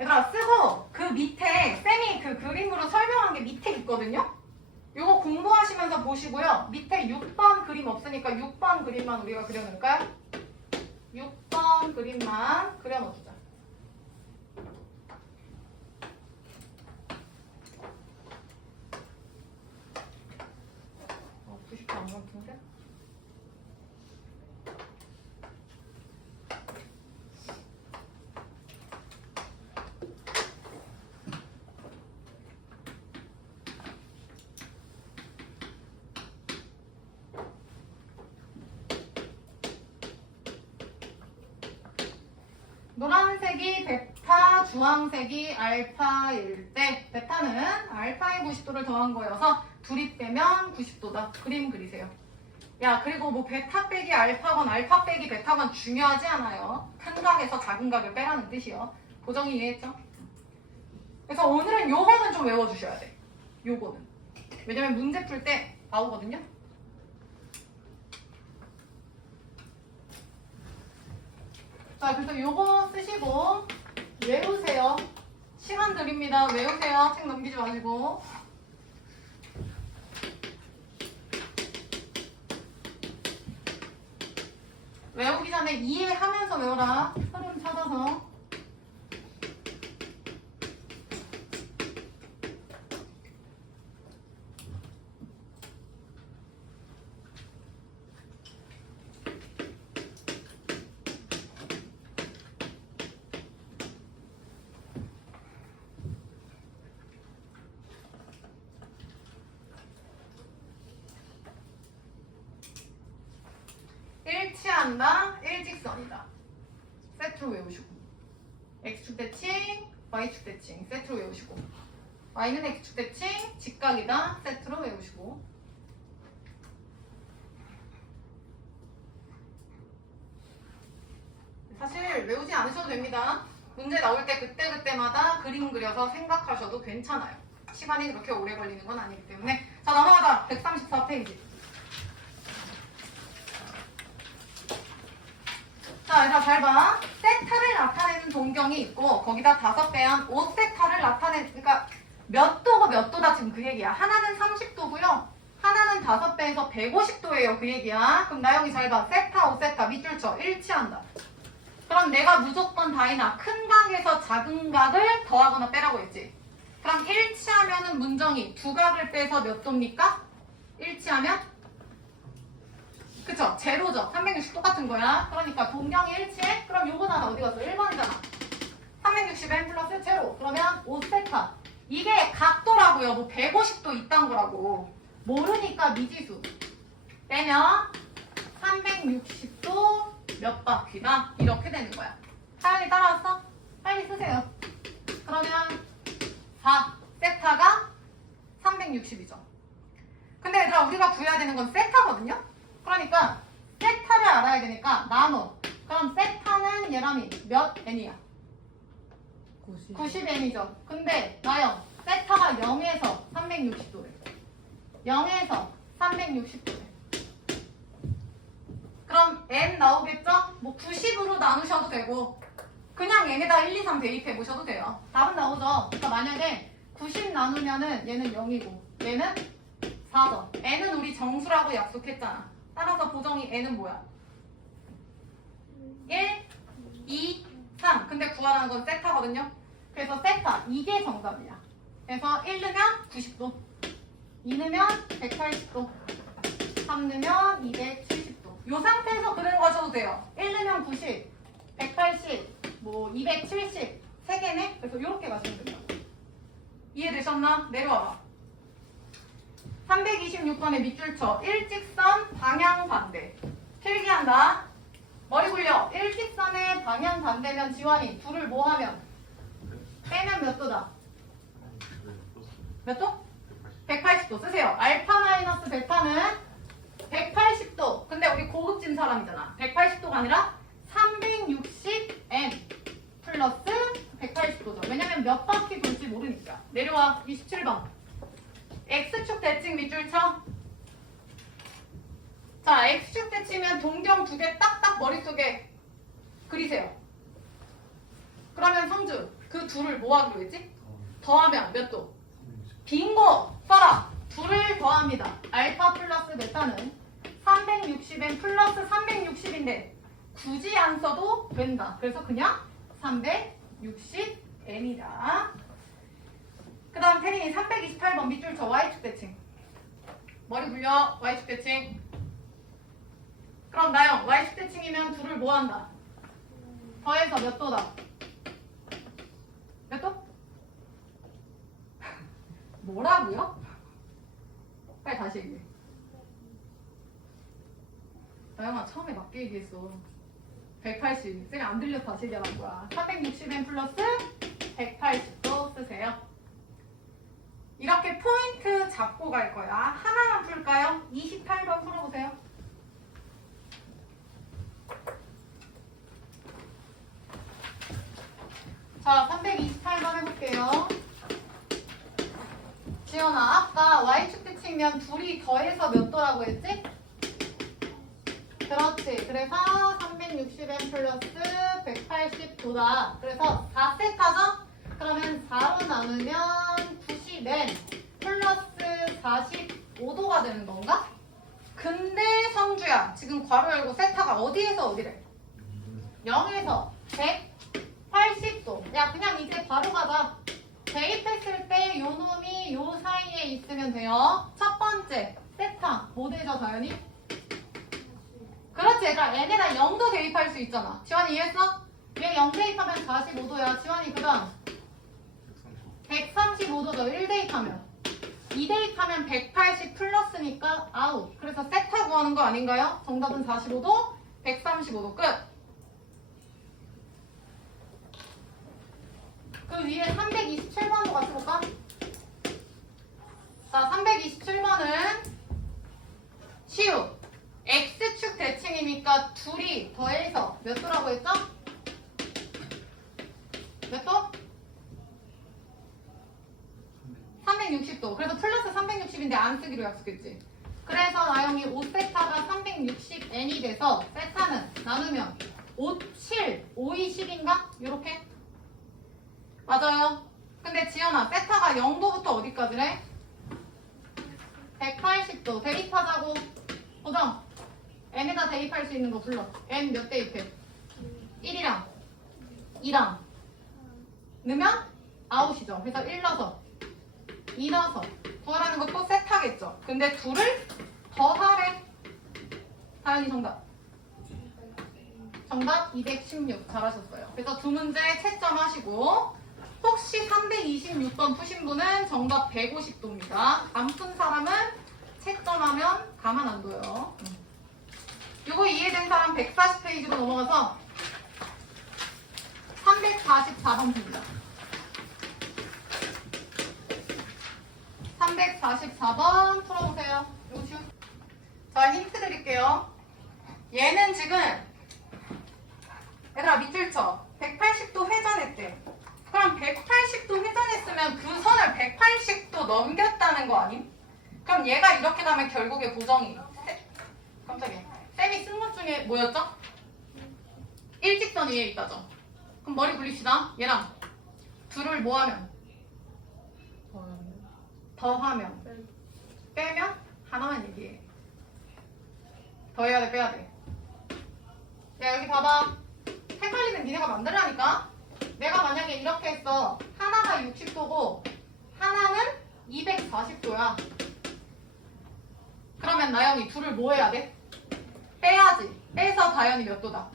얘들아, 쓰고 그 밑에 쌤이 그 그림으로 설명한 게 밑에 있거든요. 요거 공부하시면서 보시고요. 밑에 6번 그림 없으니까 6번 그림만 우리가 그려놓을까요? 6번 그림만 그려놓자. 90도 안 같은데? 노란색이 베타, 주황색이 알파일 때 베타는 알파의 90도를 더한 거여서 둘이 빼면 90도다. 그림 그리세요. 야, 그리고 뭐 베타 빼기 알파건 알파 빼기 베타건 중요하지 않아요. 큰 각에서 작은 각을 빼라는 뜻이요. 고정이 이해했죠? 그래서 오늘은 요거는 좀 외워주셔야 돼. 요거는. 왜냐면 문제 풀 때 나오거든요. 자, 그래서 요거 쓰시고 외우세요. 시간 드립니다. 외우세요. 책 넘기지 마시고. 외우기 전에 이해하면서 외워라. 흐름 찾아서. 일치한다, 일직선이다. 세트로 외우시고. X축 대칭, Y축 대칭 세트로 외우시고. Y는 X축 대칭, 직각이다. 세트로 외우시고. 사실 외우지 않으셔도 됩니다. 문제 나올 때 그때그때마다 그림 그려서 생각하셔도 괜찮아요. 시간이 그렇게 오래 걸리는 건 아니기 때문에. 자, 넘어가자. 134페이지. 자, 얘들아 잘 봐. 세타를 나타내는 동경이 있고 거기다 5배한 5세타를 나타내는, 그러니까 몇 도고 몇 도다 지금 그 얘기야. 하나는 30도고요. 하나는 5배에서 150도예요. 그 얘기야. 그럼 나영이 잘 봐. 세타 4, 5세타 밑줄쳐 일치한다. 그럼 내가 무조건 다이나 큰 각에서 작은 각을 더하거나 빼라고 했지. 그럼 일치하면은 문정이 두 각을 빼서 몇 도입니까? 일치하면? 그쵸? 제로죠. 360 똑같은 거야. 그러니까 동경이 일치해? 그럼 요거 하나 어디 갔어? 1번이잖아. 360n 플러스 제로. 그러면 5세타. 이게 각도라고요. 뭐 150도 이딴 거라고. 모르니까 미지수. 빼면 360도 몇 바퀴다? 이렇게 되는 거야. 하연이 따라왔어? 빨리 쓰세요. 그러면 4세타가 360이죠. 근데 얘들아 우리가 구해야 되는 건 세타거든요? 그러니까 세타를 알아야 되니까 나눠. 그럼 세타는 얘람이 몇 n이야? 90n이죠. 근데 나영 세타가 0에서 360도래. 0에서 360도래. 그럼 n 나오겠죠? 뭐 90으로 나누셔도 되고 그냥 n에다 1, 2, 3 대입해 보셔도 돼요. 답은 나오죠. 그러니까 만약에 90 나누면은 얘는 0이고 얘는 4죠. n은 우리 정수라고 약속했잖아. 따라서 보정이 n은 뭐야? 1, 2, 3. 근데 구하라는 건 세타거든요. 그래서 세타 이게 정답이야. 그래서 1 넣으면 90도, 2 넣으면 180도, 3 넣으면 270도. 이 상태에서 그대로 가셔도 돼요. 1 넣으면 90, 180, 뭐 270, 3개네? 그래서 이렇게 가시면 됩니다. 이해되셨나? 내려와봐. 326번의 밑줄 쳐. 일직선 방향 반대. 필기한다. 머리 굴려. 일직선의 방향 반대면 지환이 둘을 뭐 하면? 빼면 몇 도다? 몇 도? 180도 쓰세요. 알파 마이너스 베타는 180도. 근데 우리 고급진 사람이잖아. 180도가 아니라 360n 플러스 180도죠. 왜냐면 몇 바퀴 돌지 모르니까. 내려와. 27번. X축 대칭 밑줄 쳐. 자, X축 대칭면 동경 두 개 딱딱 머릿속에 그리세요. 그러면 성주, 그 둘을 뭐 하기로 했지? 더하면 몇 도? 빙고! 써라! 둘을 더합니다. 알파 플러스 베타는 360n 플러스 360인데 굳이 안 써도 된다. 그래서 그냥 360n이다. 그 다음 태린이 328번 밑줄 쳐. Y축 대칭. 머리 굴려. Y축 대칭. 그럼 나영 Y축 대칭이면 둘을 뭐 한다? 더해서 몇 도다? 몇 도? 뭐라고요? 빨리 다시 얘기해. 나영아 처음에 맞게 얘기했어. 180. 쌤이 안 들려서 다시 얘기하는 거야. 460n 플러스 180도 쓰세요. 이렇게 포인트 잡고 갈 거야. 하나만 풀까요? 28번 풀어보세요. 자, 328번 해볼게요. 지연아, 아까 Y축 대칭면 둘이 더해서 몇 도라고 했지? 그렇지. 그래서 360n 플러스 180도다. 그래서 4세타죠? 그러면 4로 나누면 90n 플러스 45도가 되는 건가? 근데 성주야, 지금 괄호 열고 세타가 어디에서 어디래? 0에서 180도. 야, 그냥 이제 바로 가자. 대입했을 때 요 놈이 요 사이에 있으면 돼요. 첫 번째, 세타. 뭐 되죠, 다현이? 그렇지. 얘들아, 얘네가 0도 대입할 수 있잖아. 지환이 이해했어? 얘 0 대입하면 45도야. 지환이 그 다음 135도죠. 1 대입하면 2 대입하면 180 플러스니까 아웃. 그래서 세타 구하는 거 아닌가요? 정답은 45도, 135도 끝. 그 위에 327번도 같이 볼까? 자, 327번은 시우. X축 대칭이니까 둘이 더해서 몇 도라고 했죠? 몇 도? 360도. 그래서 플러스 360인데 안 쓰기로 약속했지. 그래서 나영이 5세타가 360n이 돼서 세타는 나누면 5, 7, 5, 2, 10인가? 요렇게? 맞아요. 근데 지연아, 세타가 0도부터 어디까지래? 180도. 대입하자고. 고정. n에다 대입할 수 있는 거 불러. n 몇 대입해? 1이랑 2랑 넣으면 아웃이죠. 그래서 1 넣어서 2 넣어서 구하라는 거 또 세트하겠죠. 근데 둘을 더하래. 다현이 정답. 정답 216. 잘하셨어요. 그래서 두 문제 채점하시고 혹시 326번 푸신 분은 정답 150도입니다. 안 푼 사람은 채점하면 가만 안 둬요. 이거 이해된 사람 140페이지로 넘어가서 344번 봅니다. 344번 풀어보세요. 이거 쉬운. 자, 힌트 드릴게요. 얘는 지금 얘들아 밑줄 쳐. 180도 회전했대. 그럼 180도 회전했으면 그 선을 180도 넘겼다는 거 아님? 그럼 얘가 이렇게 가면 결국에 고정이. 깜짝이야. 쌤이 쓴 것 중에 뭐였죠? 일직선 위에 있다죠. 그럼 머리 굴립시다. 얘랑 둘을 뭐 하면? 더하면. 빼면? 하나만 얘기해. 더해야 돼, 빼야 돼. 야, 여기 봐봐. 헷갈리면 니네가 만들라니까? 내가 만약에 이렇게 했어. 하나가 60도고 하나는 240도야. 그러면 나영이 둘을 뭐 해야 돼? 빼야지. 빼서 다현이 몇 도다?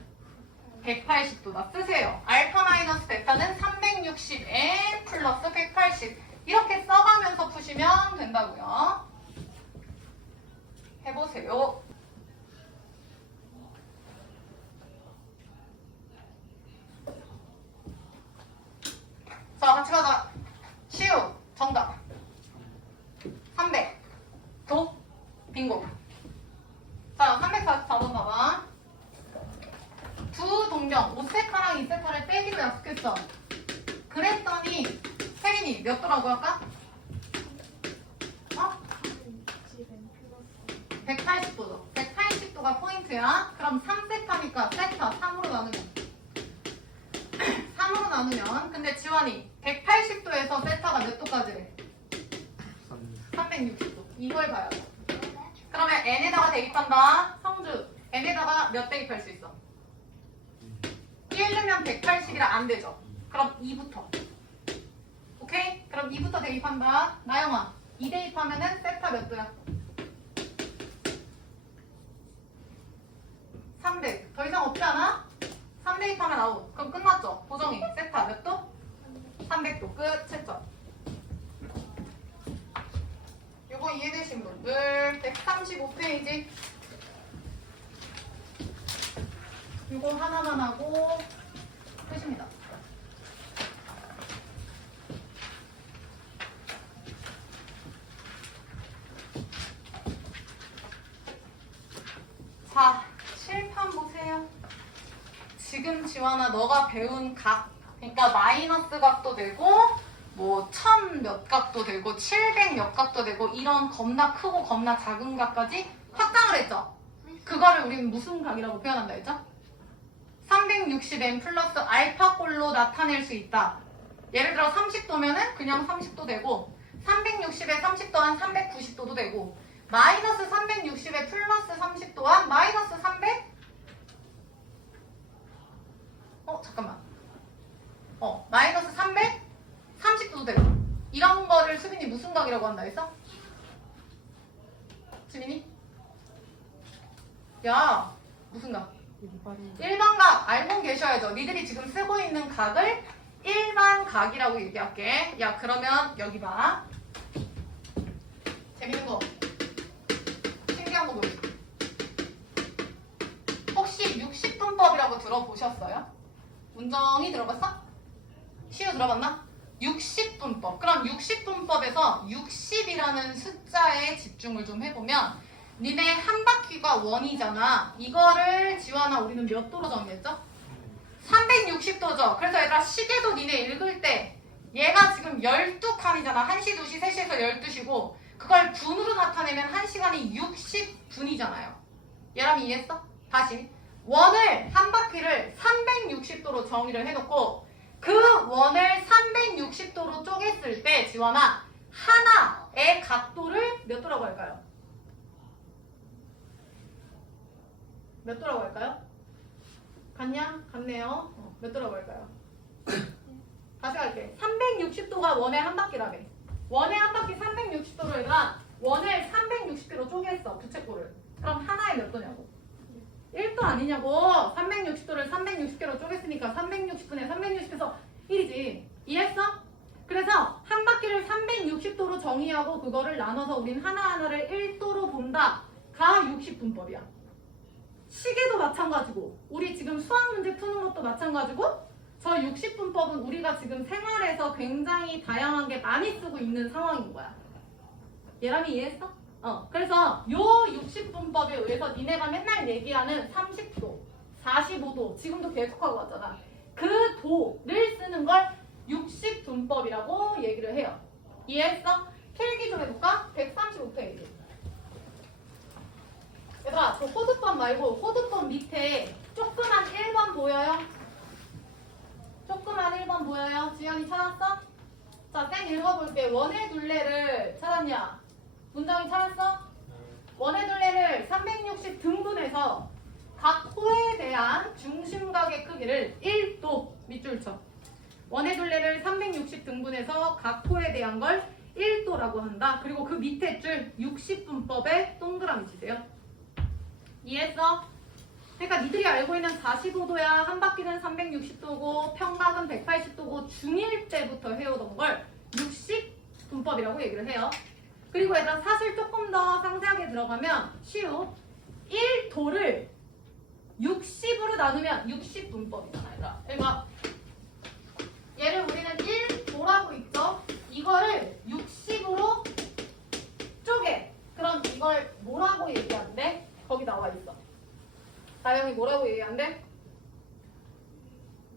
180도다. 쓰세요. 알파 마이너스 베타는 360n 플러스 180. 이렇게 써가면서 푸시면 된다고요. 해보세요. 자, 같이 가자. 시우, 정답. 300. 도, 빙고. 자, 344번 봐봐. 두 동경, 5세타랑 2세타를 빼기로 약속했어. 그랬더니, 혜린이 몇 도라고 할까? 180도죠. 180도가 포인트야. 그럼 3세타니까 세타 3으로 나누면. 3으로 나누면. 근데 지환이 180도에서 세타가 몇 도까지래? 360도. 이걸 봐야 돼. 그러면 n에다가 대입한다. 성주, n에다가 몇 대입할 수 있어? 1 넣으면 180이라 안 되죠. 그럼 2부터. 오케이? 그럼 2부터 대입한다. 나영아, 2 대입하면은 세타 몇 도야? 300. 더 이상 없지 않아? 3 대입하면 아웃. 그럼 끝났죠? 보정이. 세타 몇 도? 300도. 끝. 채점. 요거 이해되신 분들 135페이지. 요거 하나만 하고 끝입니다. 자, 칠판 보세요. 지금 지환아 너가 배운 각, 그러니까 마이너스 각도 되고 뭐 1000 몇 각도 되고 700 몇 각도 되고 이런 겁나 크고 겁나 작은 각까지 확장을 했죠. 그거를 우리는 무슨 각이라고 표현한다 했죠? 360n 플러스 알파꼴로 나타낼 수 있다. 예를 들어 30도면은 그냥 30도 되고 360에 30도 한 390도도 되고 마이너스 360에 플러스 30도 한 마이너스 300? 잠깐만. 마이너스 330도도 되고 이런 거를 수빈이 무슨 각이라고 한다 했어? 수빈이? 야, 무슨 각? 일반각 알고 계셔야죠. 니들이 지금 쓰고 있는 각을 일반각이라고 얘기할게. 야, 그러면 여기 봐. 재밌는 거, 신기한 거 보여줄게. 혹시 60분법이라고 들어보셨어요? 운정이 들어봤어? 시우 들어봤나? 60분법. 그럼 60분법에서 60이라는 숫자에 집중을 좀 해보면 니네 한 바퀴가 원이잖아. 이거를 지환아 우리는 몇 도로 정리했죠? 360도죠. 그래서 얘들아 시계도 니네 읽을 때 얘가 지금 12칸이잖아. 1시, 2시, 3시에서 12시고 그걸 분으로 나타내면 1시간이 60분이잖아요. 얘랑 이해했어? 다시. 원을 한 바퀴를 360도로 정의를 해놓고 그 원을 360도로 쪼갰을 때 지환아 하나의 각도를 몇 도라고 할까요? 몇 도라고 할까요? 같냐? 같네요. 몇 도라고 할까요? 다시 갈게. 360도가 원의 한 바퀴라며. 원의 한 바퀴 360도로 얘가 원을 360도로 쪼개했어. 부채꼴을. 그럼 하나에 몇 도냐고? 1도 아니냐고. 360도를 360개로 쪼갰으니까 360분의 360에서 1이지. 이해했어? 그래서 한 바퀴를 360도로 정의하고 그거를 나눠서 우린 하나하나를 1도로 본다. 가 60분법이야. 시계도 마찬가지고 우리 지금 수학 문제 푸는 것도 마찬가지고 저 60분법은 우리가 지금 생활에서 굉장히 다양한 게 많이 쓰고 있는 상황인 거야. 예람이 이해했어? 그래서 요 60분법에 의해서 니네가 맨날 얘기하는 30도, 45도 지금도 계속하고 왔잖아. 그 도를 쓰는 걸 60분법이라고 얘기를 해요. 이해했어? 필기 좀 해볼까? 135페이지. 얘들아, 저 호두법 말고 호두법 밑에 조그만 1번 보여요? 조그만 1번 보여요? 지연이 찾았어? 자, 땡 읽어볼게. 원의 둘레를 찾았냐? 문정이 찾았어? 원의 둘레를 360 등분해서 각 호에 대한 중심각의 크기를 1도 밑줄 쳐. 원의 둘레를 360 등분해서 각 호에 대한 걸 1도라고 한다. 그리고 그 밑에 줄 60분법에 동그라미 치세요. 이해했어? 그러니까 니들이 알고 있는 45도야, 한 바퀴는 360도고 평각은 180도고 중1 때부터 해오던 걸 60분법이라고 얘기를 해요. 그리고 얘들아 사실 조금 더 상세하게 들어가면 쉬우 1도를 60으로 나누면 60분법이잖아. 얘들아 그러니까 얘를 우리는 1도라고 있죠. 이거를 60으로 쪼개. 그럼 이걸 뭐라고 얘기하는데? 거기 나와 있어. 다영이 뭐라고 얘기하는데?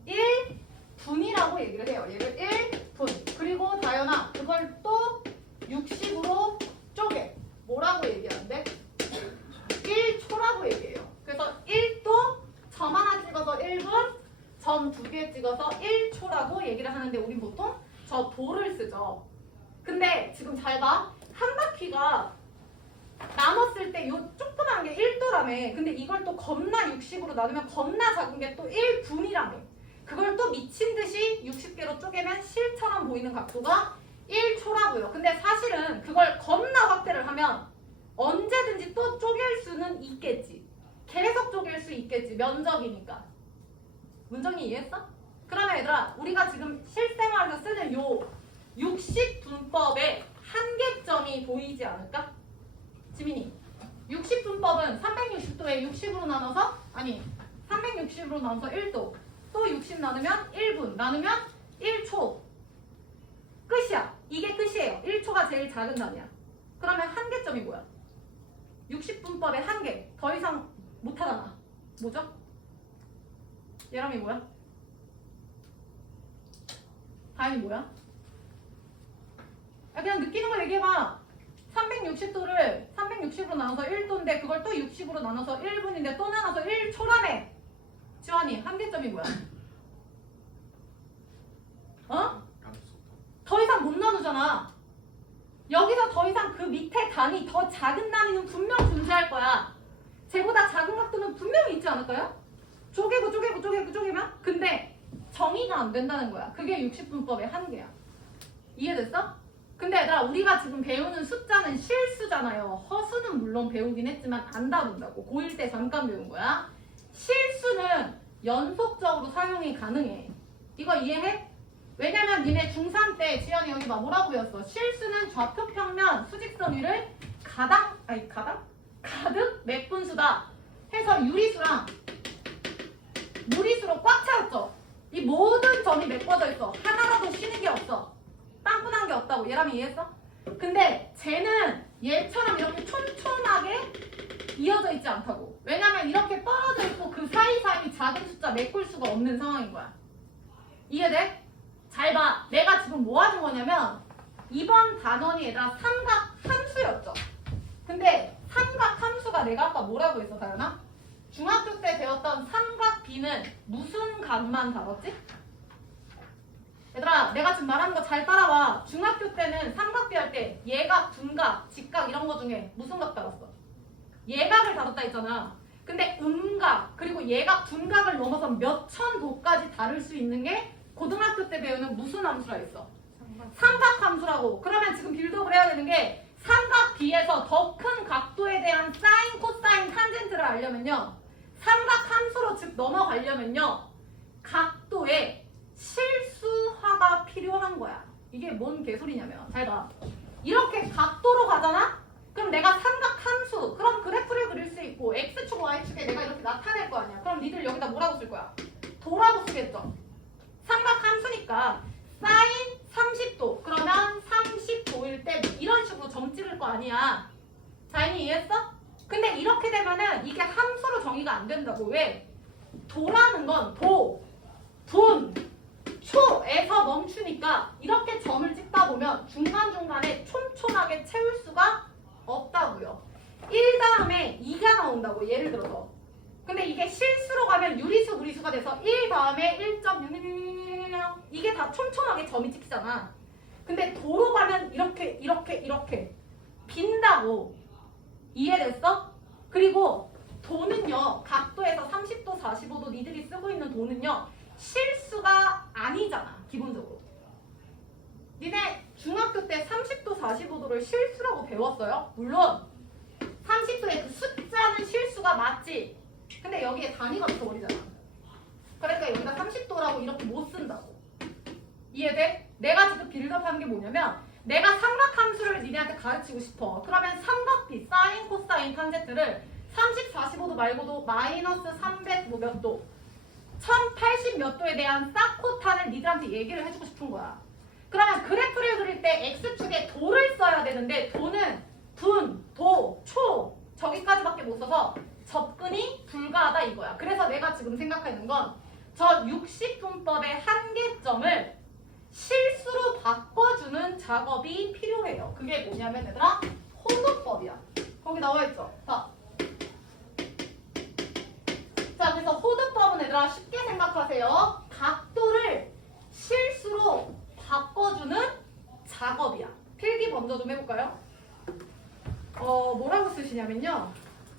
1분이라고 얘기를 해요. 얘를 1분. 그리고 다현아 그걸 또 60으로 쪼개. 뭐라고 얘기하는데? 1초라고 얘기해요. 그래서 1도 점 하나 찍어서 1분, 점 2개 찍어서 1초라고 얘기를 하는데 우린 보통 저 도를 쓰죠. 근데 지금 잘 봐. 한 바퀴가 나눴을 때 요 조그만 게 1도라며. 근데 이걸 또 겁나 60으로 나누면 겁나 작은 게 또 1분이라며. 그걸 또 미친 듯이 60개로 쪼개면 실처럼 보이는 각도가 1초라고요. 근데 사실은 그걸 겁나 확대를 하면 언제든지 또 쪼갤 수는 있겠지. 계속 쪼갤 수 있겠지. 면적이니까. 문정이 이해했어? 그러면 얘들아 우리가 지금 실생활에서 쓰는 요 60분법의 한계점이 보이지 않을까? 지민이 60분법은 360도에 60으로 나눠서 360으로 나눠서 1도 또 60 나누면 1분 나누면 1초 끝이야. 이게 끝이에요. 1초가 제일 작은 단위야. 그러면 한계점이 뭐야? 60분법의 한계. 더 이상 못하잖아. 뭐죠? 예람이 뭐야? 다현이 뭐야? 그냥 느끼는 거 얘기해봐. 360도를 360으로 나눠서 1도인데 그걸 또 60으로 나눠서 1분인데 또 나눠서 1초라며. 지환이 한계점이 뭐야? 더 이상 못 나누잖아. 여기서 더 이상 그 밑에 단위, 더 작은 단위는 분명 존재할 거야. 쟤보다 작은 각도는 분명히 있지 않을까요? 쪼개면? 근데 정의가 안 된다는 거야. 그게 60분법의 한계야. 이해됐어? 근데 얘들아 우리가 지금 배우는 숫자는 실수잖아요. 허수는 물론 배우긴 했지만 안 다룬다고. 고1 때 잠깐 배운 거야. 실수는 연속적으로 사용이 가능해. 이거 이해해? 왜냐면 니네 중3 때 지연이 여기 봐 뭐라고 배웠어? 실수는 좌표 평면 수직선 위를 가득 맥분수다 해서 유리수랑 무리수로 꽉 차였죠? 이 모든 점이 메꿔져 있어. 하나라도 쉬는 게 없어. 빵꾸난 게 없다고. 예람이 이해했어? 근데 쟤는 얘처럼 이렇게 촘촘하게 이어져 있지 않다고. 왜냐면 이렇게 떨어져 있고 그 사이사이 작은 숫자 메꿀 수가 없는 상황인 거야. 이해돼? 잘 봐. 내가 지금 뭐 하는 거냐면 이번 단원이 얘들아 삼각 함수였죠. 근데 삼각 함수가 내가 아까 뭐라고 했어 다현아? 중학교 때 배웠던 삼각 B는 무슨 각만 다뤘지? 얘들아 내가 지금 말하는 거 잘 따라와. 중학교 때는 삼각비 할 때 예각, 둔각, 직각 이런 거 중에 무슨 각 다뤘어? 예각을 다뤘다 했잖아. 근데 음각 그리고 얘가 둔각을 넘어서 몇천 도까지 다를 수 있는 게 고등학교 때 배우는 무슨 함수라 했어? 삼각함수라고. 그러면 지금 빌드업을 해야 되는 게 삼각 B에서 더 큰 각도에 대한 사인, 코사인, 탄젠트를 알려면요. 삼각함수로 즉 넘어가려면요. 각도에 실수화가 필요한 거야. 이게 뭔 개소리냐면 잘 봐. 이렇게 각도로 가잖아? 그럼 내가 삼각함수 그럼 그래프를 그릴 수 있고 X축, Y축에 내가 이렇게 나타낼 거 아니야. 그럼 니들 여기다 뭐라고 쓸 거야? 도라고 쓰겠죠. 삼각함수니까 사인 30도 그러면 30도일 때 이런 식으로 점 찍을 거 아니야. 자연이 이해했어? 근데 이렇게 되면은 이게 함수로 정의가 안 된다고. 왜? 도라는 건 도, 분, 초에서 멈추니까 이렇게 점을 찍다 보면 중간중간에 촘촘하게 채울 수가 없다고요. 1 다음에 2가 나온다고. 예를 들어서. 근데 이게 실수로 가면 유리수, 무리수가 돼서 1 다음에 1.6 이게 다 촘촘하게 점이 찍히잖아. 근데 도로 가면 이렇게 빈다고. 이해됐어? 그리고 도는요. 각도에서 30도, 45도 니들이 쓰고 있는 도는요. 실수가 아니잖아. 기본적으로. 니네 중학교 때 30도, 45도를 실수라고 배웠어요? 물론 30도의 그 숫자는 실수가 맞지. 근데 여기에 단위가 붙어버리잖아. 그러니까 여기다 30도라고 이렇게 못 쓴다고. 이해돼? 내가 지금 빌드업하는 게 뭐냐면 내가 삼각함수를 니네한테 가르치고 싶어. 그러면 삼각비, 사인, 코사인, 탄젠트를 30, 45도 말고도 마이너스 300 뭐 몇 도, 1080 몇 도에 대한 싹코탄을 니들한테 얘기를 해주고 싶은 거야. 그러면 그래프를 그릴 때 X축에 도를 써야 되는데 도는 분, 도, 초 저기까지밖에 못 써서 접근이 불가하다 이거야. 그래서 내가 지금 생각하는 건 저 60분법의 한계점을 실수로 바꿔주는 작업이 필요해요. 그게 뭐냐면 얘들아 호도법이야. 거기 나와있죠? 자, 그래서 호도법은 얘들아 쉽게 생각하세요. 각도를 실수로 바꿔주는 작업이야. 필기 먼저 좀 해볼까요? 뭐라고 쓰시냐면요.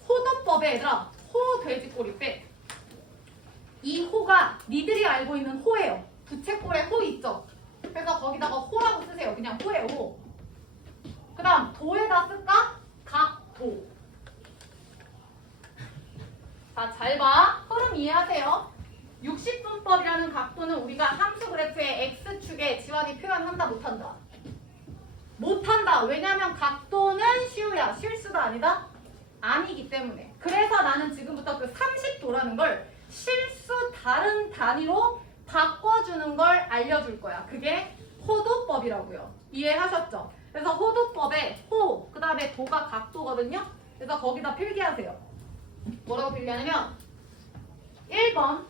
호도법에 얘들아 호 돼지꼬리 빼. 이 호가 니들이 알고 있는 호예요. 부채꼴에 호 있죠? 그래서 거기다가 호라고 쓰세요. 그냥 호예요. 호. 그 다음 도에다 쓸까? 각도. 자, 잘 봐. 흐름 이해하세요? 60분법이라는 각도는 우리가 함수 그래프의 X축에 지환이 표현한다 못한다? 못한다. 왜냐면 각도는 시우야. 실수가 아니다? 아니기 때문에. 그래서 나는 지금부터 그 30도라는 걸 실수 다른 단위로 바꿔주는 걸 알려줄 거야. 그게 호도법이라고요. 이해하셨죠? 그래서 호도법에 호, 그 다음에 도가 각도거든요. 그래서 거기다 필기하세요. 뭐라고 필기하냐면 1번,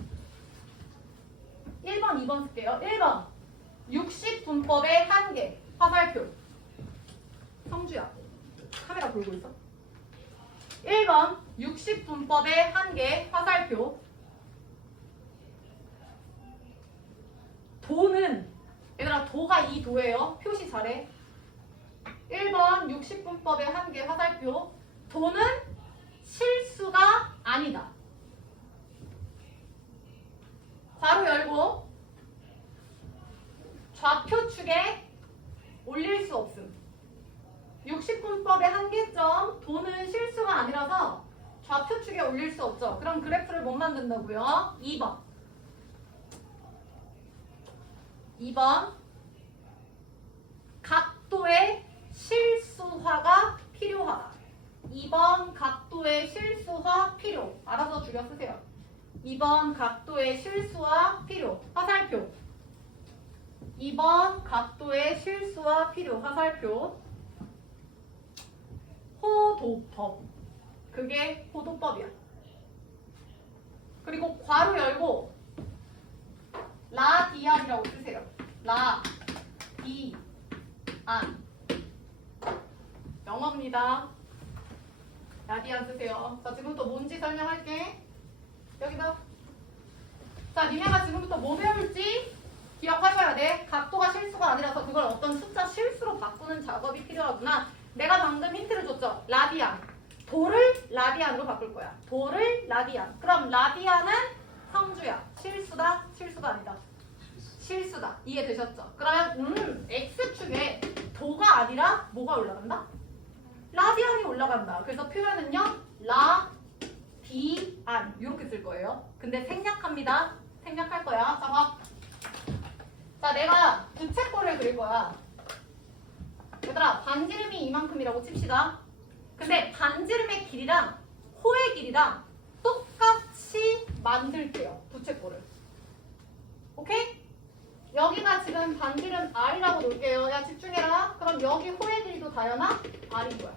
2번 쓸게요. 1번 60분법의 한계 화살표. 성주야 카메라 보이고 있어? 1번 60분법의 한계 화살표. 도는 얘들아 도가 이 도예요. 표시 잘해. 1번 60분법의 한계 화살표. 도는 실수가 아니다. 괄호 열고 좌표축에 올릴 수 없음. 60분법의 한계점 도는 실수가 아니라서 좌표축에 올릴 수 없죠. 그럼 그래프를 못 만든다고요. 2번 각도의 실수화가 필요하다. 2번 각도의 실수화 필요. 알아서 줄여 쓰세요. 2번 각도의 실수화 필요. 화살표. 2번 각도의 실수화 필요. 화살표. 호도법. 그게 호도법이야. 그리고 괄호 열고 라디안이라고 쓰세요. 라디안. 영어입니다. 라디안 쓰세요. 자, 지금부터 뭔지 설명할게. 여기다. 자, 니네가 지금부터 뭐 배울지 기억하셔야 돼. 각도가 실수가 아니라서 그걸 어떤 숫자 실수로 바꾸는 작업이 필요하구나. 내가 방금 힌트를 줬죠. 라디안. 도를 라디안으로 바꿀 거야. 도를 라디안. 그럼 라디안은 성주야. 실수다? 실수가 아니다. 실수다. 이해되셨죠? 그러면 X축에 도가 아니라 뭐가 올라간다? 라디안이 올라간다. 그래서 표현은요. 라디안 이렇게 쓸 거예요. 근데 생략합니다. 생략할 거야. 자, 봐. 자, 내가 부채꼴을 그릴 거야. 얘들아, 반지름이 이만큼이라고 칩시다. 근데 반지름의 길이랑 호의 길이랑 똑같이 만들게요. 부채꼴을. 오케이? 여기가 지금 반지름 R이라고 놓을게요. 야, 집중해라. 그럼 여기 호의 길이도 다연아? R인 거야.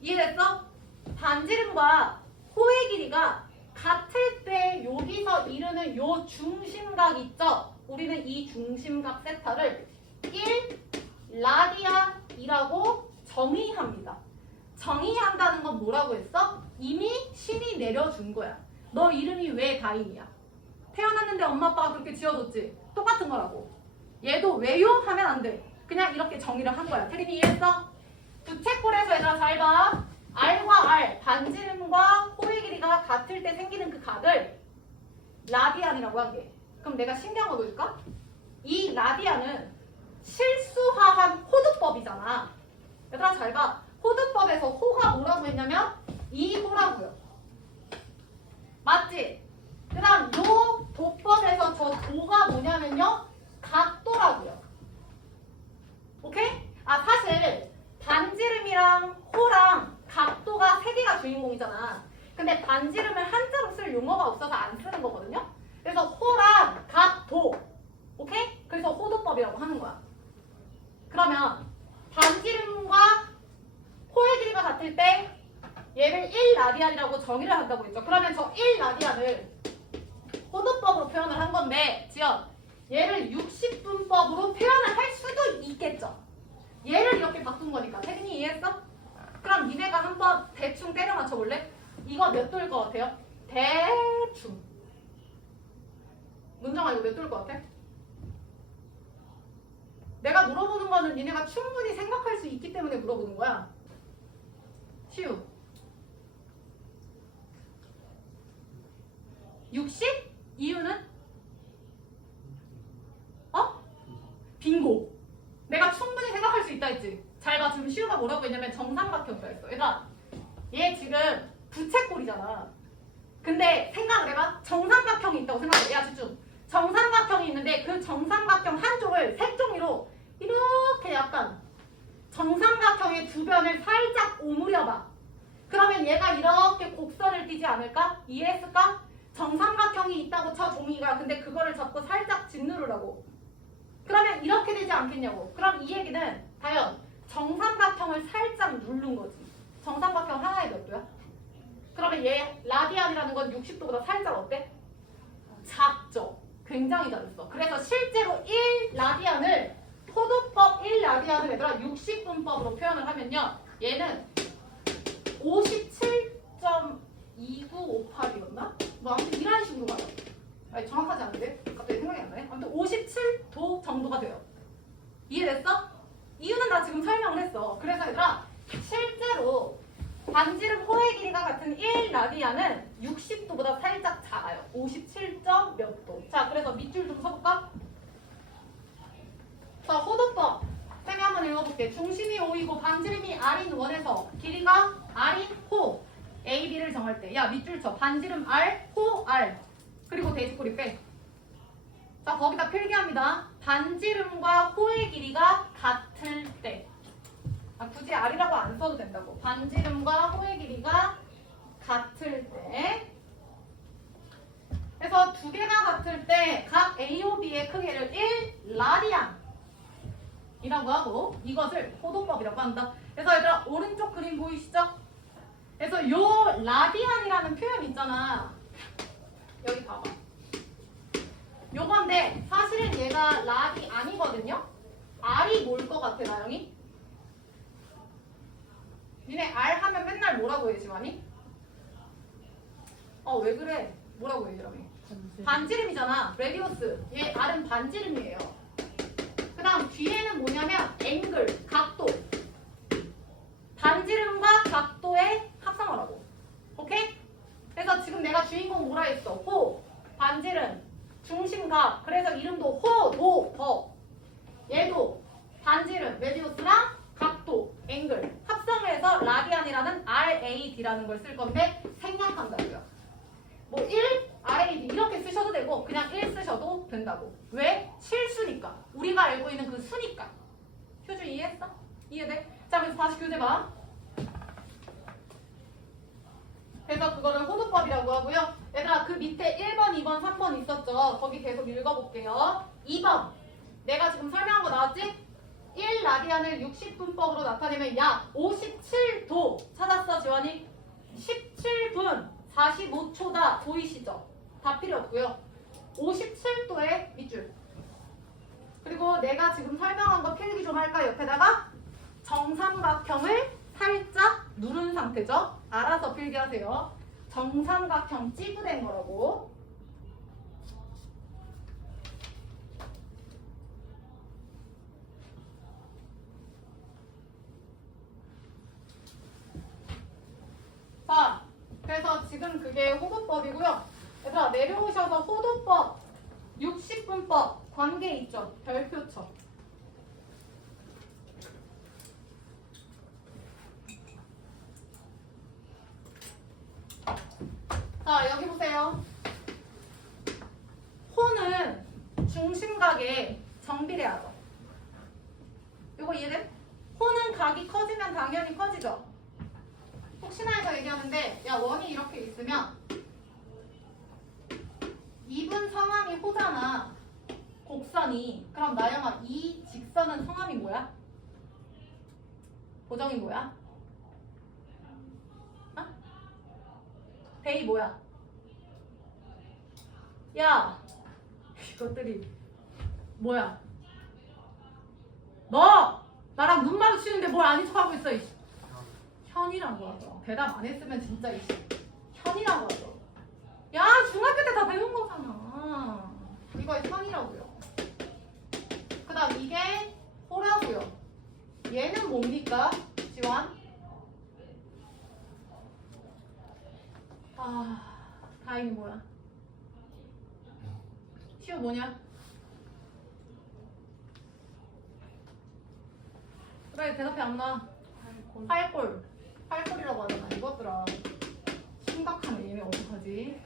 이해됐어? 반지름과 호의 길이가 같을 때 여기서 이루는 요 중심각 있죠? 우리는 이 중심각 세타를 1라디안이라고 정의합니다. 정의한다는 건 뭐라고 했어? 이미 신이 내려준 거야. 너 이름이 왜 다인이야? 태어났는데 엄마 아빠가 그렇게 지어줬지? 똑같은 거라고. 얘도 왜요? 하면 안 돼. 그냥 이렇게 정의를 한 거야. 태린이 이해했어? 부채꼴에서 얘들아 잘 봐. R과 R, 반지름과 호의 길이가 같을 때 생기는 그 각을 라디안이라고 하게. 그럼 내가 신기한 거 보여줄까? 이 라디안은 실수화한 호두법이잖아. 얘들아 잘 봐. 호두법에서 호가 뭐라고 했냐면 이 호라고요. 맞지? 그 다음 요 도법에서 저 도가 뭐냐면요. 각도라고요. 오케이? 아 사실 반지름이랑 호랑 각도가 세 개가 주인공이잖아. 근데 반지름을 한자로 쓸 용어가 없어서 안 쓰는 거거든요. 그래서 호랑 각도. 오케이? 그래서 호도법이라고 하는 거야. 그러면 반지름과 호의 길이가 같을 때 얘를 1라디안이라고 정의를 한다고 했죠. 그러면 저 1라디안을 호도법으로 표현을 한 건데 지연 얘를 60분법으로 표현을 할 수도 있겠죠. 얘를 이렇게 바꾼 거니까. 태린이 이해했어? 그럼 니네가 한번 대충 때려 맞춰볼래? 이거 몇 도일 것 같아요? 대충. 문정아 이거 몇 도일 것 같아? 내가 물어보는 거는 니네가 충분히 생각할 수 있기 때문에 물어보는 거야. 시우 60? 이유는? 빙고. 내가 충분히 생각할 수 있다 했지. 잘 봐. 지금 시우가 뭐라고 했냐면 정삼각형이라 했어. 얘들아 얘 지금 부채꼴이잖아. 근데 생각을 해봐. 정삼각형이 있다고 생각해. 야 집중. 정삼각형이 있는데 그 정삼각형 한쪽을 색종이로 이렇게 약간 정삼각형의 두 변을 살짝 오므려봐. 그러면 얘가 이렇게 곡선을 띠지 않을까? 이해했을까? 정삼각형이 있다고 쳐 종이가. 근데 그거를 잡고 살짝 짓누르라고. 그러면 이렇게 되지 않겠냐고. 그럼 이 얘기는 과연 정삼각형을 살짝 누른 거지. 정삼각형 하나에 몇 도야? 그러면 얘 라디안이라는 건 60도보다 살짝 어때? 작죠. 굉장히 작았어. 그래서 실제로 1라디안을 포도법 1라디안을 얘들아 60분법으로 표현을 하면요. 얘는 57.2958이었나? 뭐 아무튼 이런 식으로 가요. 아니 정확하지 않은데? 갑자기 생각이 안 나네. 아무튼 57도 정도가 돼요. 이해됐어? 이유는 나 지금 설명을 했어. 그래서 얘들아 실제로 반지름 호의 길이가 같은 1라디안은 60도보다 살짝 작아요. 57. 몇 도. 자, 그래서 밑줄 좀 서볼까? 자, 호도법. 쌤이 한번 읽어볼게. 중심이 O이고 반지름이 R인 원에서 길이가 R인 호. A, B를 정할 때. 야, 밑줄 쳐. 반지름 R, 호 R. 그리고 돼지꼬리 빼. 자, 거기다 필기합니다. 반지름과 호의 길이가 같을 때. 굳이 R이라고 안 써도 된다고. 반지름과 호의 길이가 같을 때. 그래서 두 개가 같을 때 각 AOB의 크기를 1라디안 이라고 하고 이것을 호도법이라고 한다. 그래서 얘들아 오른쪽 그림 보이시죠? 그래서 요 라디안이라는 표현 있잖아. 여기 봐봐. 요건데 사실은 얘가 라디 아니거든요. R이 뭘 것 같아 나영이? 니네 R 하면 맨날 뭐라고 해 지만이? 왜 그래? 뭐라고 해 지람이? 반지름이잖아. 레디오스. 얘 R은 반지름이에요. 그 다음 뒤에는 뭐냐면 앵글, 각도. 반지름과 각도의 뭐라 했어? 호. 반지름. 중심각. 그래서 이름도 호, 도, 버. 얘도 반지름, 레디우스랑 각도, 앵글. 합성을 해서 라디안이라는 RAD라는 걸 쓸 건데 생략한다고요. 뭐 1, RAD 이렇게 쓰셔도 되고 그냥 1 쓰셔도 된다고. 왜? 실수니까. 우리가 알고 있는 그 수니까. 효주 이해했어? 이해돼? 자, 그래서 다시 교재 봐. 그래서 그거를 호도법이라고 하고요. 얘들아 그 밑에 1번, 2번, 3번 있었죠? 거기 계속 읽어볼게요. 2번. 내가 지금 설명한 거 나왔지? 1라디안을 60분법으로 나타내면 약 57도. 찾았어 지원이? 17분 45초다. 보이시죠? 다 필요 없고요. 57도의 밑줄. 그리고 내가 지금 설명한 거 필기 좀 할까? 옆에다가 정삼각형을 살짝 누른 상태죠? 알아서 필기하세요. 정삼각형 찌부된 거라고. 자, 그래서 지금 그게 호도법이고요. 얘들아 내려오셔서 호도법, 60분법 관계 있죠? 별표쳐. 자, 여기 보세요. 호는 중심각에 정비례하죠. 이거 이해돼? 호는 각이 커지면 당연히 커지죠. 혹시나 해서 얘기하는데 야 원이 이렇게 있으면 이분 성함이 호잖아. 곡선이. 그럼 나영아 이 직선은 성함이 뭐야? 고정이 뭐야? 어? 베이 뭐야? 야 이것들이 뭐야? 너 나랑 눈 마주치는데 뭘 아닌 척하고 있어. 이씨. 현이라고 하죠. 대답 안 했으면 진짜 이씨. 현이라고 하죠. 야 중학교 때 다 배운 거잖아. 이거 현이라고요. 그 다음 이게 호라고요. 얘는 뭡니까? 지원? 다행이 뭐야? 시오 뭐냐? 그래 대답해 안 나. 팔골. 팔골이라고 하잖아. 이것들아. 심각하네. 얘네 어떡하지?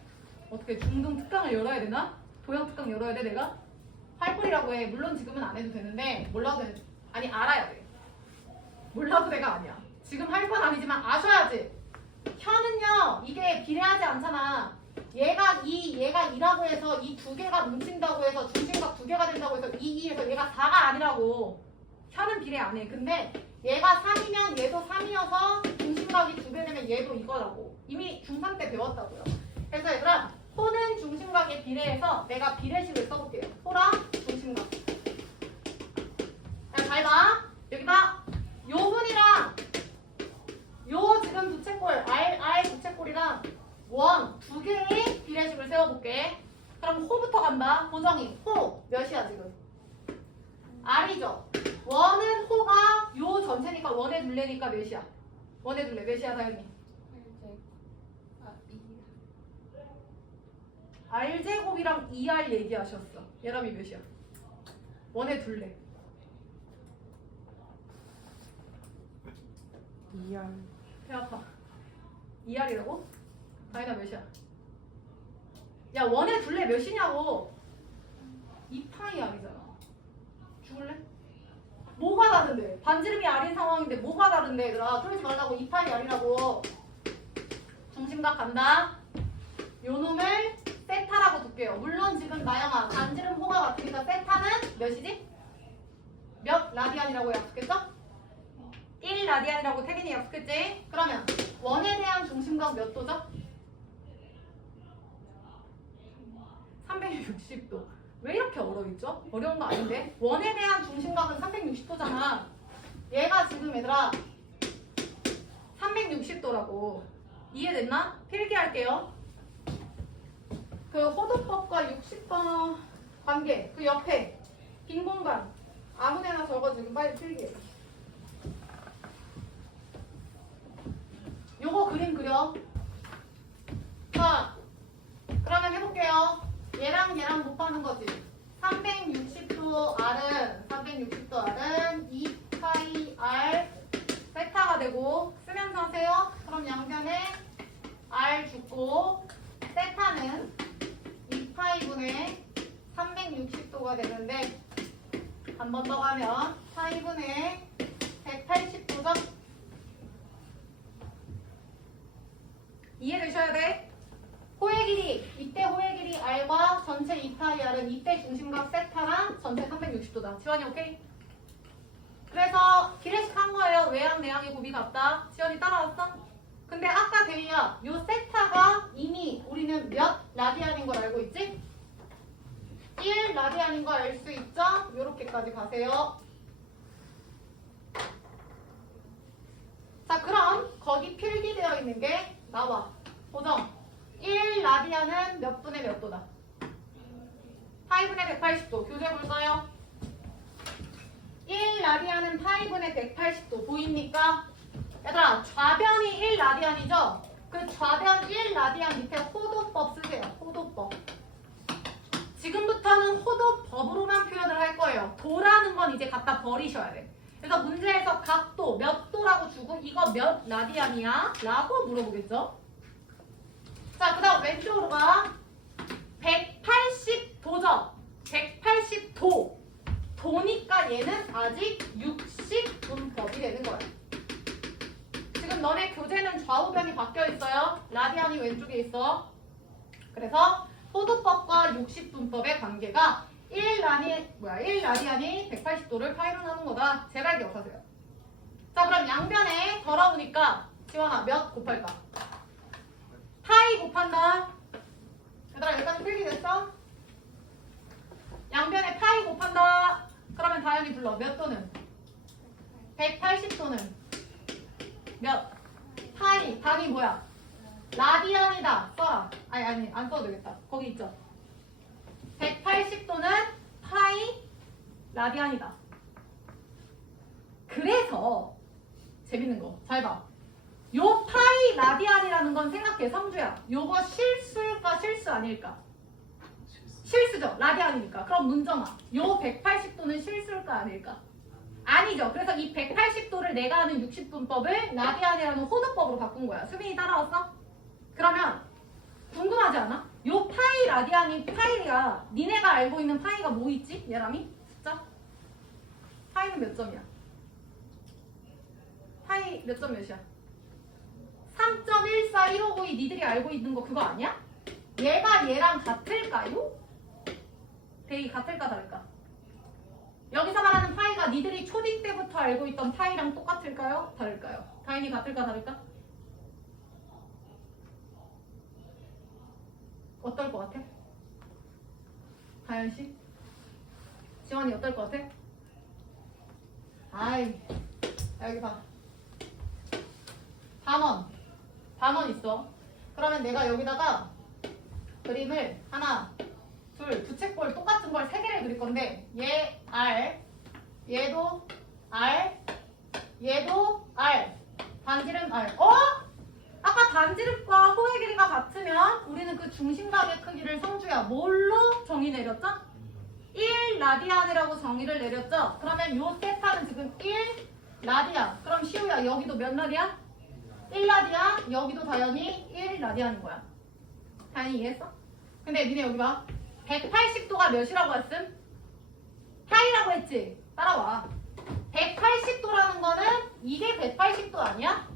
어떻게 중등 특강을 열어야 되나? 도형 특강 열어야 돼 내가? 팔골이라고 해. 물론 지금은 안 해도 되는데 몰라도 돼. 아니 알아야 돼. 몰라도 돼가 아니야. 지금 할 건 아니지만 아셔야지. 현은요 이게 비례하지 않잖아. 얘가 2, 얘가 2라고 해서 이 두 개가 뭉친다고 해서 중심각 두 개가 된다고 해서 2, 2에서 얘가 4가 아니라고. 현은 비례 안 해. 근데 얘가 3이면 얘도 3이어서 중심각이 두 배 되면 얘도 이거라고. 이미 중3 때 배웠다고요. 그래서 얘들아 호는 중심각에 비례해서 내가 비례식을 써볼게요. 호랑 중심각. 자, 잘 봐. 여기 봐. 요 분이랑 요 지금 부채꼴 R 부채꼴이랑 원 두 개의 비례식을 세워볼게. 그럼 호부터 간다. 보정이 호 몇이야 지금? R이죠. 원은 호가 요 전체니까 원의 둘레니까 몇이야? 원의 둘레 몇이야 다현이? R제곱이랑 2R 얘기하셨어. 얘람이 몇이야? 원의 둘레. 2R. 배 아파. 2R이라고? 다현아 몇이야? 야 원의 둘레 몇이냐고. 2파이 R이잖아. 죽을래? 뭐가 다른데? 반지름이 R인 상황인데 뭐가 다른데 얘들아. 그러지 말라고. 2파이 R이라고. 중심각 간다. 요 놈을 세타라고 둘게요. 물론 지금 나영아 반지름 호가 같으니까 세타는 몇이지? 몇 라디안이라고 약속했죠? 1 라디안이라고 태빈이 약속했지? 그러면 원에 대한 중심각 몇 도죠? 360도. 왜 이렇게 어려워있죠? 어려운 거 아닌데? 원에 대한 중심각은 360도잖아. 얘가 지금 얘들아 360도라고. 이해됐나? 필기할게요. 그 호도법과 60번 관계 그 옆에 빈 공간 아무데나 적어주고 빨리 필기해. 요거 그림 그려. 자, 그럼 곱하는 거지. 360도 R은 2파이 R 세타가 되고 쓰면서 하세요. 그럼 양변에 R 주고 세타는 2파이분의 360도가 되는데 한 번 더 가면 파이분의 180도죠? 이해되셔야 돼? 호의 길이, 이때 호의 길이 R과 전체 2파이 R은 이때 중심각 세타랑 전체 360도다. 지원이 오케이? 그래서 기례식 한 거예요. 외양, 내양의 곱이 같다. 지원이 따라왔어? 근데 아까 데이야, 요 세타가 이미 우리는 몇 라디안인 걸 알고 있지? 1 라디안인 걸 알 수 있죠? 요렇게까지 가세요. 자, 그럼 거기 필기되어 있는 게 나와. 보정. 1 라디안은 몇 분의 몇 도다? 파이분의 180도. 교재 볼까요? 1 라디안은 파이분의 180도. 보입니까? 얘들아, 좌변이 1 라디안이죠? 그 좌변 1 라디안 밑에 호도법 쓰세요. 호도법. 지금부터는 호도법으로만 표현을 할 거예요. 도라는 건 이제 갖다 버리셔야 돼. 그래서 문제에서 각도 몇 도라고 주고 이거 몇 라디안이야? 라고 물어보겠죠? 자, 그 다음 왼쪽으로 가. 180도죠? 180도. 도니까 얘는 아직 60분법이 되는 거야. 지금 너네 교재는 좌우변이 바뀌어 있어요. 라디안이 왼쪽에 있어. 그래서 호도법과 60분법의 관계가 1라디안이 180도를 파이로 나눈 거다. 제발 기억하세요. 자, 그럼 양변에 더러우니까 지원아 몇 곱할까? 파이 곱한다. 얘들아 여기까지 필기됐어? 양변에 파이 곱한다. 그러면 다현이 불러. 몇 도는? 180도는 몇? 파이. 답이 뭐야? 라디안이다. 써라. 아니 안 써도 되겠다. 거기 있죠. 180도는 파이 라디안이다. 그래서 재밌는 거 잘 봐. 요 파이 라디안이라는 건 생각해. 성주야. 요거 실수일까 실수 아닐까? 실수죠. 라디안이니까. 그럼 문정아. 요 180도는 실수일까 아닐까? 아니죠. 그래서 이 180도를 내가 하는 60분법을 라디안이라는 호도법으로 바꾼 거야. 수빈이 따라왔어? 그러면 궁금하지 않아? 요 파이 라디안이 파이야. 니네가 알고 있는 파이가 뭐 있지? 예람이? 숫자? 파이는 몇 점이야? 파이 몇 점 몇이야? 3.14152 니들이 알고 있는 거 그거 아니야? 얘가 얘랑 같을까요? 대이 같을까 다를까? 여기서 말하는 파이가 니들이 초딩 때부터 알고 있던 파이랑 똑같을까요? 다를까요? 다인이 같을까 다를까? 어떨 것 같아? 다현씨? 지원이 어떨 것 같아? 아이, 여기 봐. 반원 있어. 그러면 내가 여기다가 그림을 하나, 둘, 부채꼴 똑같은 걸 3개를 그릴 건데 얘 R, 얘도 R, 얘도 R, 반지름 R. 아까 반지름과 호의 길이가 같으면 우리는 그 중심각의 크기를 성주야 뭘로 정의 내렸죠? 1 라디안이라고 정의를 내렸죠? 그러면 요 세타는 지금 1 라디안. 그럼 시우야 여기도 몇 라디안? 1 라디안. 여기도 다현이 1 라디안인 거야. 다현이 이해했어? 근데 니네 여기 봐. 180도가 몇이라고 했음? 파이라고 했지? 따라와. 180도라는 거는 이게 180도 아니야?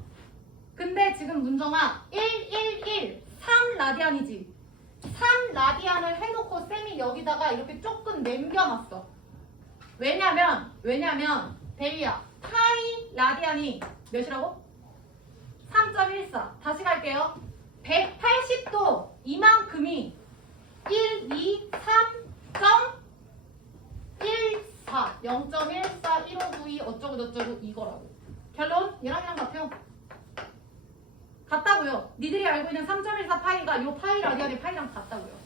근데 지금 문정아 3 라디안이지. 3 라디안을 해놓고 쌤이 여기다가 이렇게 조금 남겨놨어. 왜냐면 데이야 파이 라디안이 몇이라고? 3.14. 다시 갈게요. 180도 이만큼이 1, 2, 3.14 0.14 1592 어쩌고저쩌고 이거라고. 결론 얘랑이랑 같아요. 같다고요. 니들이 알고 있는 3.14 파이가 요 파이 라디안의 파이랑 같다고요.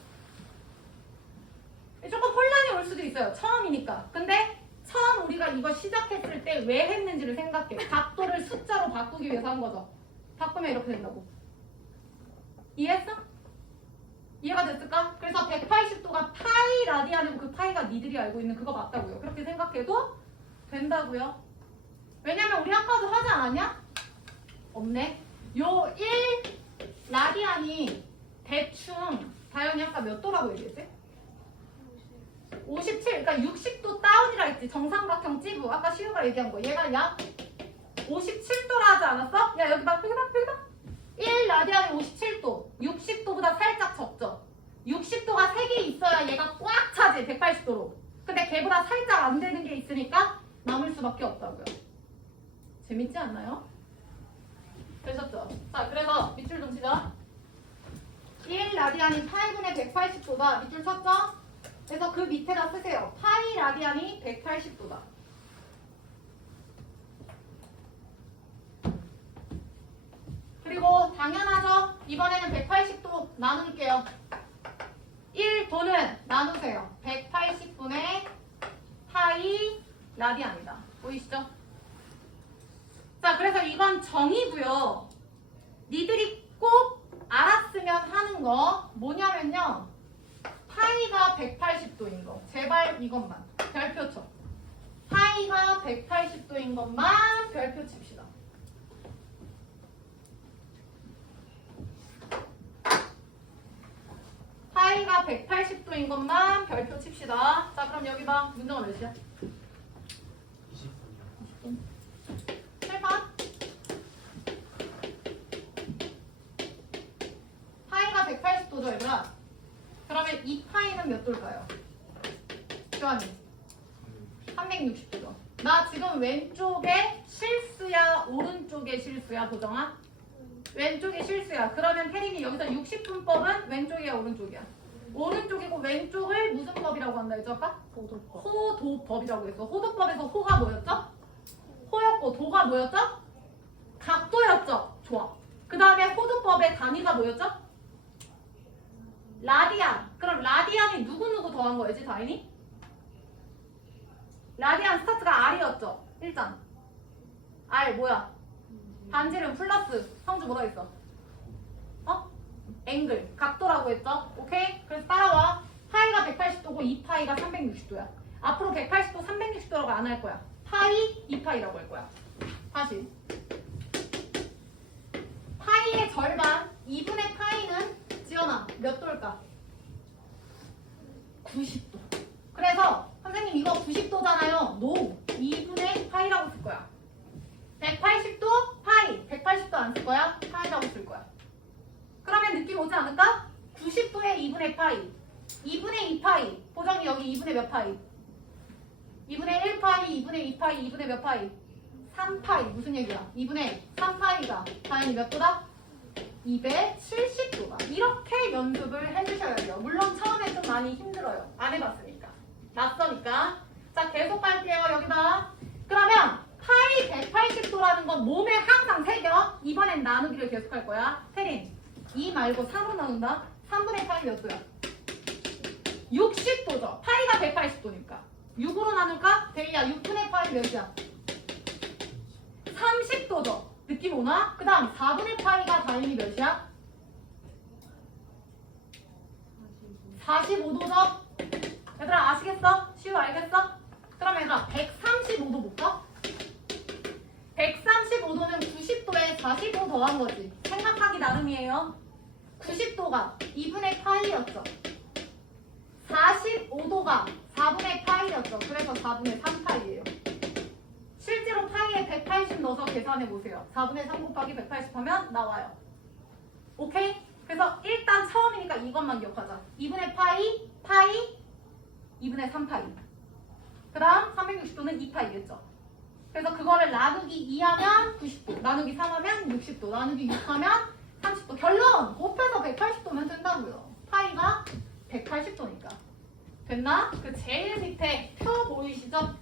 조금 혼란이 올 수도 있어요. 처음이니까. 근데 처음 우리가 이거 시작했을 때 왜 했는지를 생각해. 각도를 숫자로 바꾸기 위해서 한 거죠. 바꾸면 이렇게 된다고. 이해했어? 이해가 됐을까? 그래서 180도가 파이 파이 라디안이고 그 파이가 니들이 알고 있는 그거 맞다고요. 그렇게 생각해도 된다고요. 왜냐면 우리 아까도 하지 않았냐? 없네. 요 1 라디안이 대충 다현이 아까 몇 도라고 얘기했지? 57, 그러니까 60도 다운이라 했지. 정삼각형 찌부. 아까 시우가 얘기한 거. 얘가 약 57도라 하지 않았어? 야 여기 봐. 여기 봐. 여기 봐. 1 라디안이 57도. 60도보다 살짝 적죠. 60도가 3개 있어야 얘가 꽉 차지. 180도로. 근데 걔보다 살짝 안 되는 게 있으니까 남을 수밖에 없다고요. 재밌지 않나요? 되셨죠? 자, 그래서 밑줄 좀 치자. 1 라디안이 파이분의 180도다. 밑줄 쳤죠? 그래서 그 밑에다 쓰세요. 파이 라디안이 180도다. 그리고 당연하죠? 이번에는 180도 나눌게요. 1도는 나누세요. 180분의 파이 라디안이다. 보이시죠? 자, 그래서 이건 정의고요. 니들이 꼭 알았으면 하는 거 뭐냐면요. 파이가 180도인 거. 제발 이것만. 별표 쳐. 파이가 180도인 것만 별표 칩시다. 파이가 180도인 것만 별표 칩시다. 자, 그럼 여기 봐. 문제가 몇이야? 20분. 7번. 파이가 180도죠, 얘들아. 그러면 이 파이는 몇 도일까요? 교환이 360도죠. 나 지금 왼쪽에 실수야, 오른쪽에 실수야, 보정아? 왼쪽에 실수야. 그러면 태린이 여기서 60분법은 왼쪽이야, 오른쪽이야? 오른쪽이고 왼쪽을 무슨 법이라고 한다 했죠, 아까? 호도법. 호도법이라고 했어. 호도법에서 호가 뭐였죠? 호였고 도가 뭐였죠? 각도였죠? 좋아. 그 다음에 호도법의 단위가 뭐였죠? 라디안. 그럼 라디안이 누구누구 더한 거였지, 다인이? 라디안 스타트가 R이었죠? 1장. R 뭐야? 반지름 플러스 성주 뭐가 있어? 어? 앵글. 각도라고 했죠? 오케이? 그래서 따라와. 파이가 180도고 2파이가 360도야. 앞으로 180도, 360도라고 안 할 거야. 파이, 2파이라고 할 거야. 다시. 파이의 절반, 2분의 파이는 지연아, 몇 도일까? 90도. 그래서 선생님 이거 90도잖아요. NO. 2분의 파이라고 쓸 거야. 180도 파이. 180도 안 쓸 거야. 파이라고 쓸 거야. 그러면 느낌 오지 않을까? 90도에 2분의 파이. 2분의 2파이. 보정이 여기 2분의 몇 파이? 2분의 1파이, 2분의 2파이, 2분의 몇 파이? 3파이. 무슨 얘기야? 2분의 3파이가 다행히 몇 도다? 270도다. 이렇게 연습을 해주셔야 돼요. 물론 처음에 좀 많이 힘들어요. 안 해봤으니까. 낯서니까. 자, 계속 갈게요. 여기 봐. 그러면 파이 180도라는 건 몸에 항상 새겨. 이번엔 나누기를 계속 할 거야. 태린, 2 말고 3으로 나눈다. 3분의 파이 몇 도야? 60도죠. 파이가 180도니까. 6으로 나눌까? 대리야, 6분의 파이 몇이야? 30도죠. 느낌 오나? 그 다음 4분의 파이가 다행히 몇이야? 45도죠? 얘들아 아시겠어? 시우 알겠어? 그럼 얘들아 135도 볼까? 135도는 90도에 45 더한 거지. 생각하기 나름이에요. 90도가 2분의 파이였죠. 45도가 4분의 파이였죠. 그래서 4분의 3파이예요. 실제로 파이에 180 넣어서 계산해 보세요. 4분의 3 곱하기 180 하면 나와요. 오케이? 그래서 일단 처음이니까 이것만 기억하자. 2분의 파이, 파이, 2분의 3파이. 그 다음 360도는 2파이겠죠. 그래서 그거를 나누기 2하면 90도, 나누기 3하면 60도, 나누기 6하면 30도. 결론! 곱해서 180도면 된다고요. 파이가 180도니까. 됐나? 그 제일 밑에 표 보이시죠?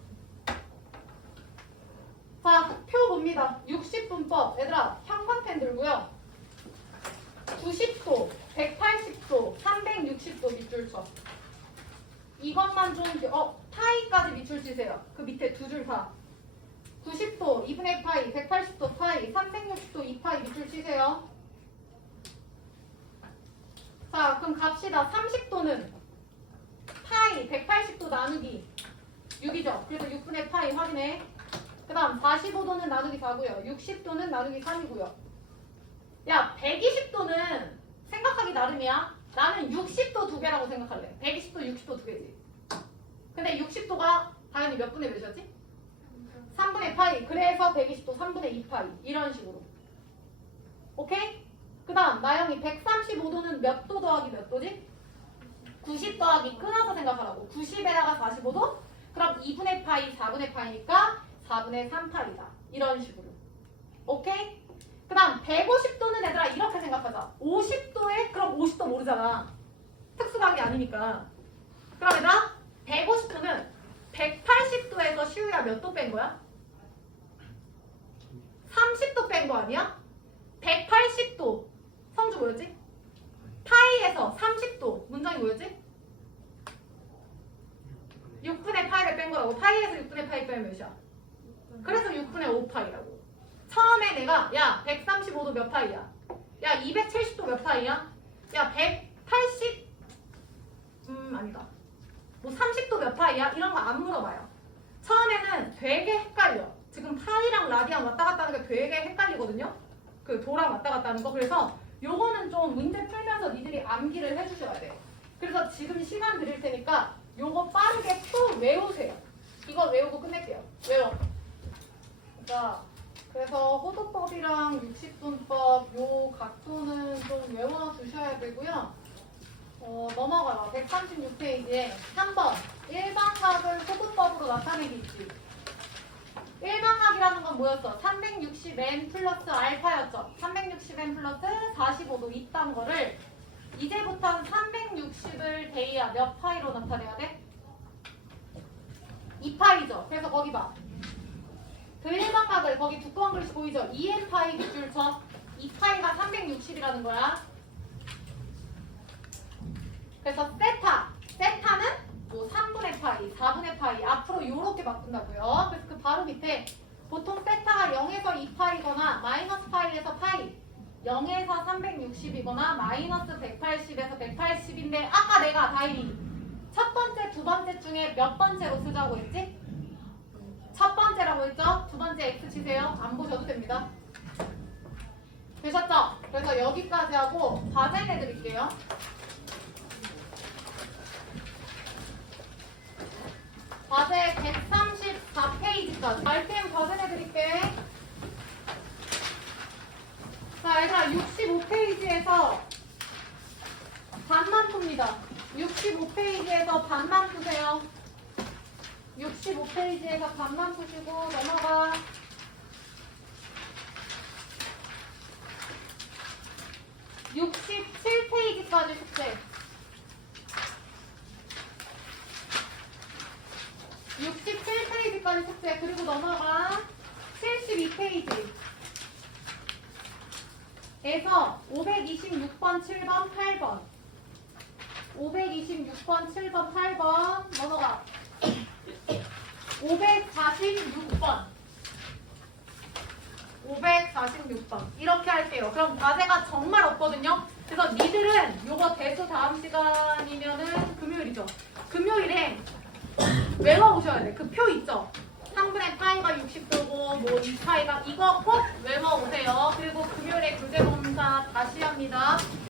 자, 표 봅니다. 60분법. 얘들아, 형광펜 들고요. 90도, 180도, 360도 밑줄 쳐. 이것만 좀, 파이까지 밑줄 치세요. 그 밑에 두 줄 다. 90도, 2분의 파이, 180도 파이, 360도 2파이 밑줄 치세요. 자, 그럼 갑시다. 30도는 파이 파이 180도 나누기 6이죠. 그래서 6분의 파이 확인해. 그 다음 45도는 나누기 4고요. 60도는 나누기 3이고요. 야 120도는 생각하기 나름이야. 나는 60도 두 개라고 생각할래. 120도 60도 두 개지. 근데 60도가 당연히 몇 분의 몇이었지? 3분의 파이. 그래서 120도 3분의 2파이. 이런 식으로. 오케이? 그 다음 나영이 135도는 몇 도 더하기 몇 도지? 90 더하기 끊어서 생각하라고. 90에다가 45도? 그럼 2분의 파이 4분의 파이니까 4분의 3파이다. 이런 식으로. 오케이? 그 다음 150도는 얘들아 이렇게 생각하자. 50도에 그럼 50도 모르잖아. 특수각이 아니니까. 그럼 얘들아 150도는 180도에서 시우야 몇 도 뺀 거야? 30도 뺀 거 아니야? 180도 성주 뭐였지? 파이에서 30도 문장이 뭐였지? 6분의 파이를 뺀 거라고. 파이에서 6분의 파이 빼면 몇이야? 그래서 6분의 5파이라고. 처음에 내가 야 135도 몇 파이야? 야 270도 몇 파이야? 야 180 아니다. 뭐 30도 몇 파이야? 이런 거 안 물어봐요. 처음에는 되게 헷갈려. 지금 파이랑 라디안 왔다 갔다 하는 게 되게 헷갈리거든요. 그 도랑 왔다 갔다 하는 거. 그래서 요거는 좀 문제 풀면서 니들이 암기를 해주셔야 돼. 그래서 지금 시간 드릴 테니까 요거 빠르게 푹 외우세요. 이거 외우고 끝낼게요. 외워. 자, 그래서 호도법이랑 60분법 요 각도는 좀 외워두셔야 되고요. 넘어가라. 136페이지에 3번 일반각을 호도법으로 나타내기 있지. 일반각이라는 건 뭐였어? 360n 플러스 알파였죠. 360n 플러스 45도 이딴 거를 이제부터는 360을 대이야 몇 파이로 나타내야 돼? 2파이죠. 그래서 거기 봐. 그 일반각을 거기 두꺼운 글씨 보이죠? 2n파이 빗줄 쳐. 2파이가 360이라는 거야. 그래서 세타는 뭐 3분의 파이, 4분의 파이 앞으로 요렇게 바꾼다고요. 그래서 그 바로 밑에 보통 세타가 0에서 2파이거나 마이너스 파이에서 파이 0에서 360이거나 마이너스 180에서 180인데 아까 내가 다행히 첫 번째, 두 번째 중에 몇 번째로 쓰자고 했지? 첫 번째라고 했죠? 두 번째 X 치세요. 안 보셔도 됩니다. 되셨죠? 그래서 여기까지 하고 과제 내드릴게요. 과제 134페이지까지. RPM 과제 내드릴게. 자, 얘들아 65페이지에서 반만 풉니다. 65페이지에서 반만 푸세요. 65페이지에서 반만 푸시고 넘어가. (67페이지까지) 숙제. 67페이지까지 숙제. 그리고 넘어가. 72페이지 에서 526번, 7번, 8번 526번, 7번, 8번 넘어가. 546번 546번 이렇게 할게요. 그럼 과제가 정말 없거든요. 그래서 니들은 요거 대수 다음 시간이면은 금요일이죠. 금요일에 외워오셔야 돼. 그 표 있죠? 3분의 파이가 60도고 뭐 2파이가 이거 꼭 외워오세요. 그리고 금요일에 교재본사 다시 합니다.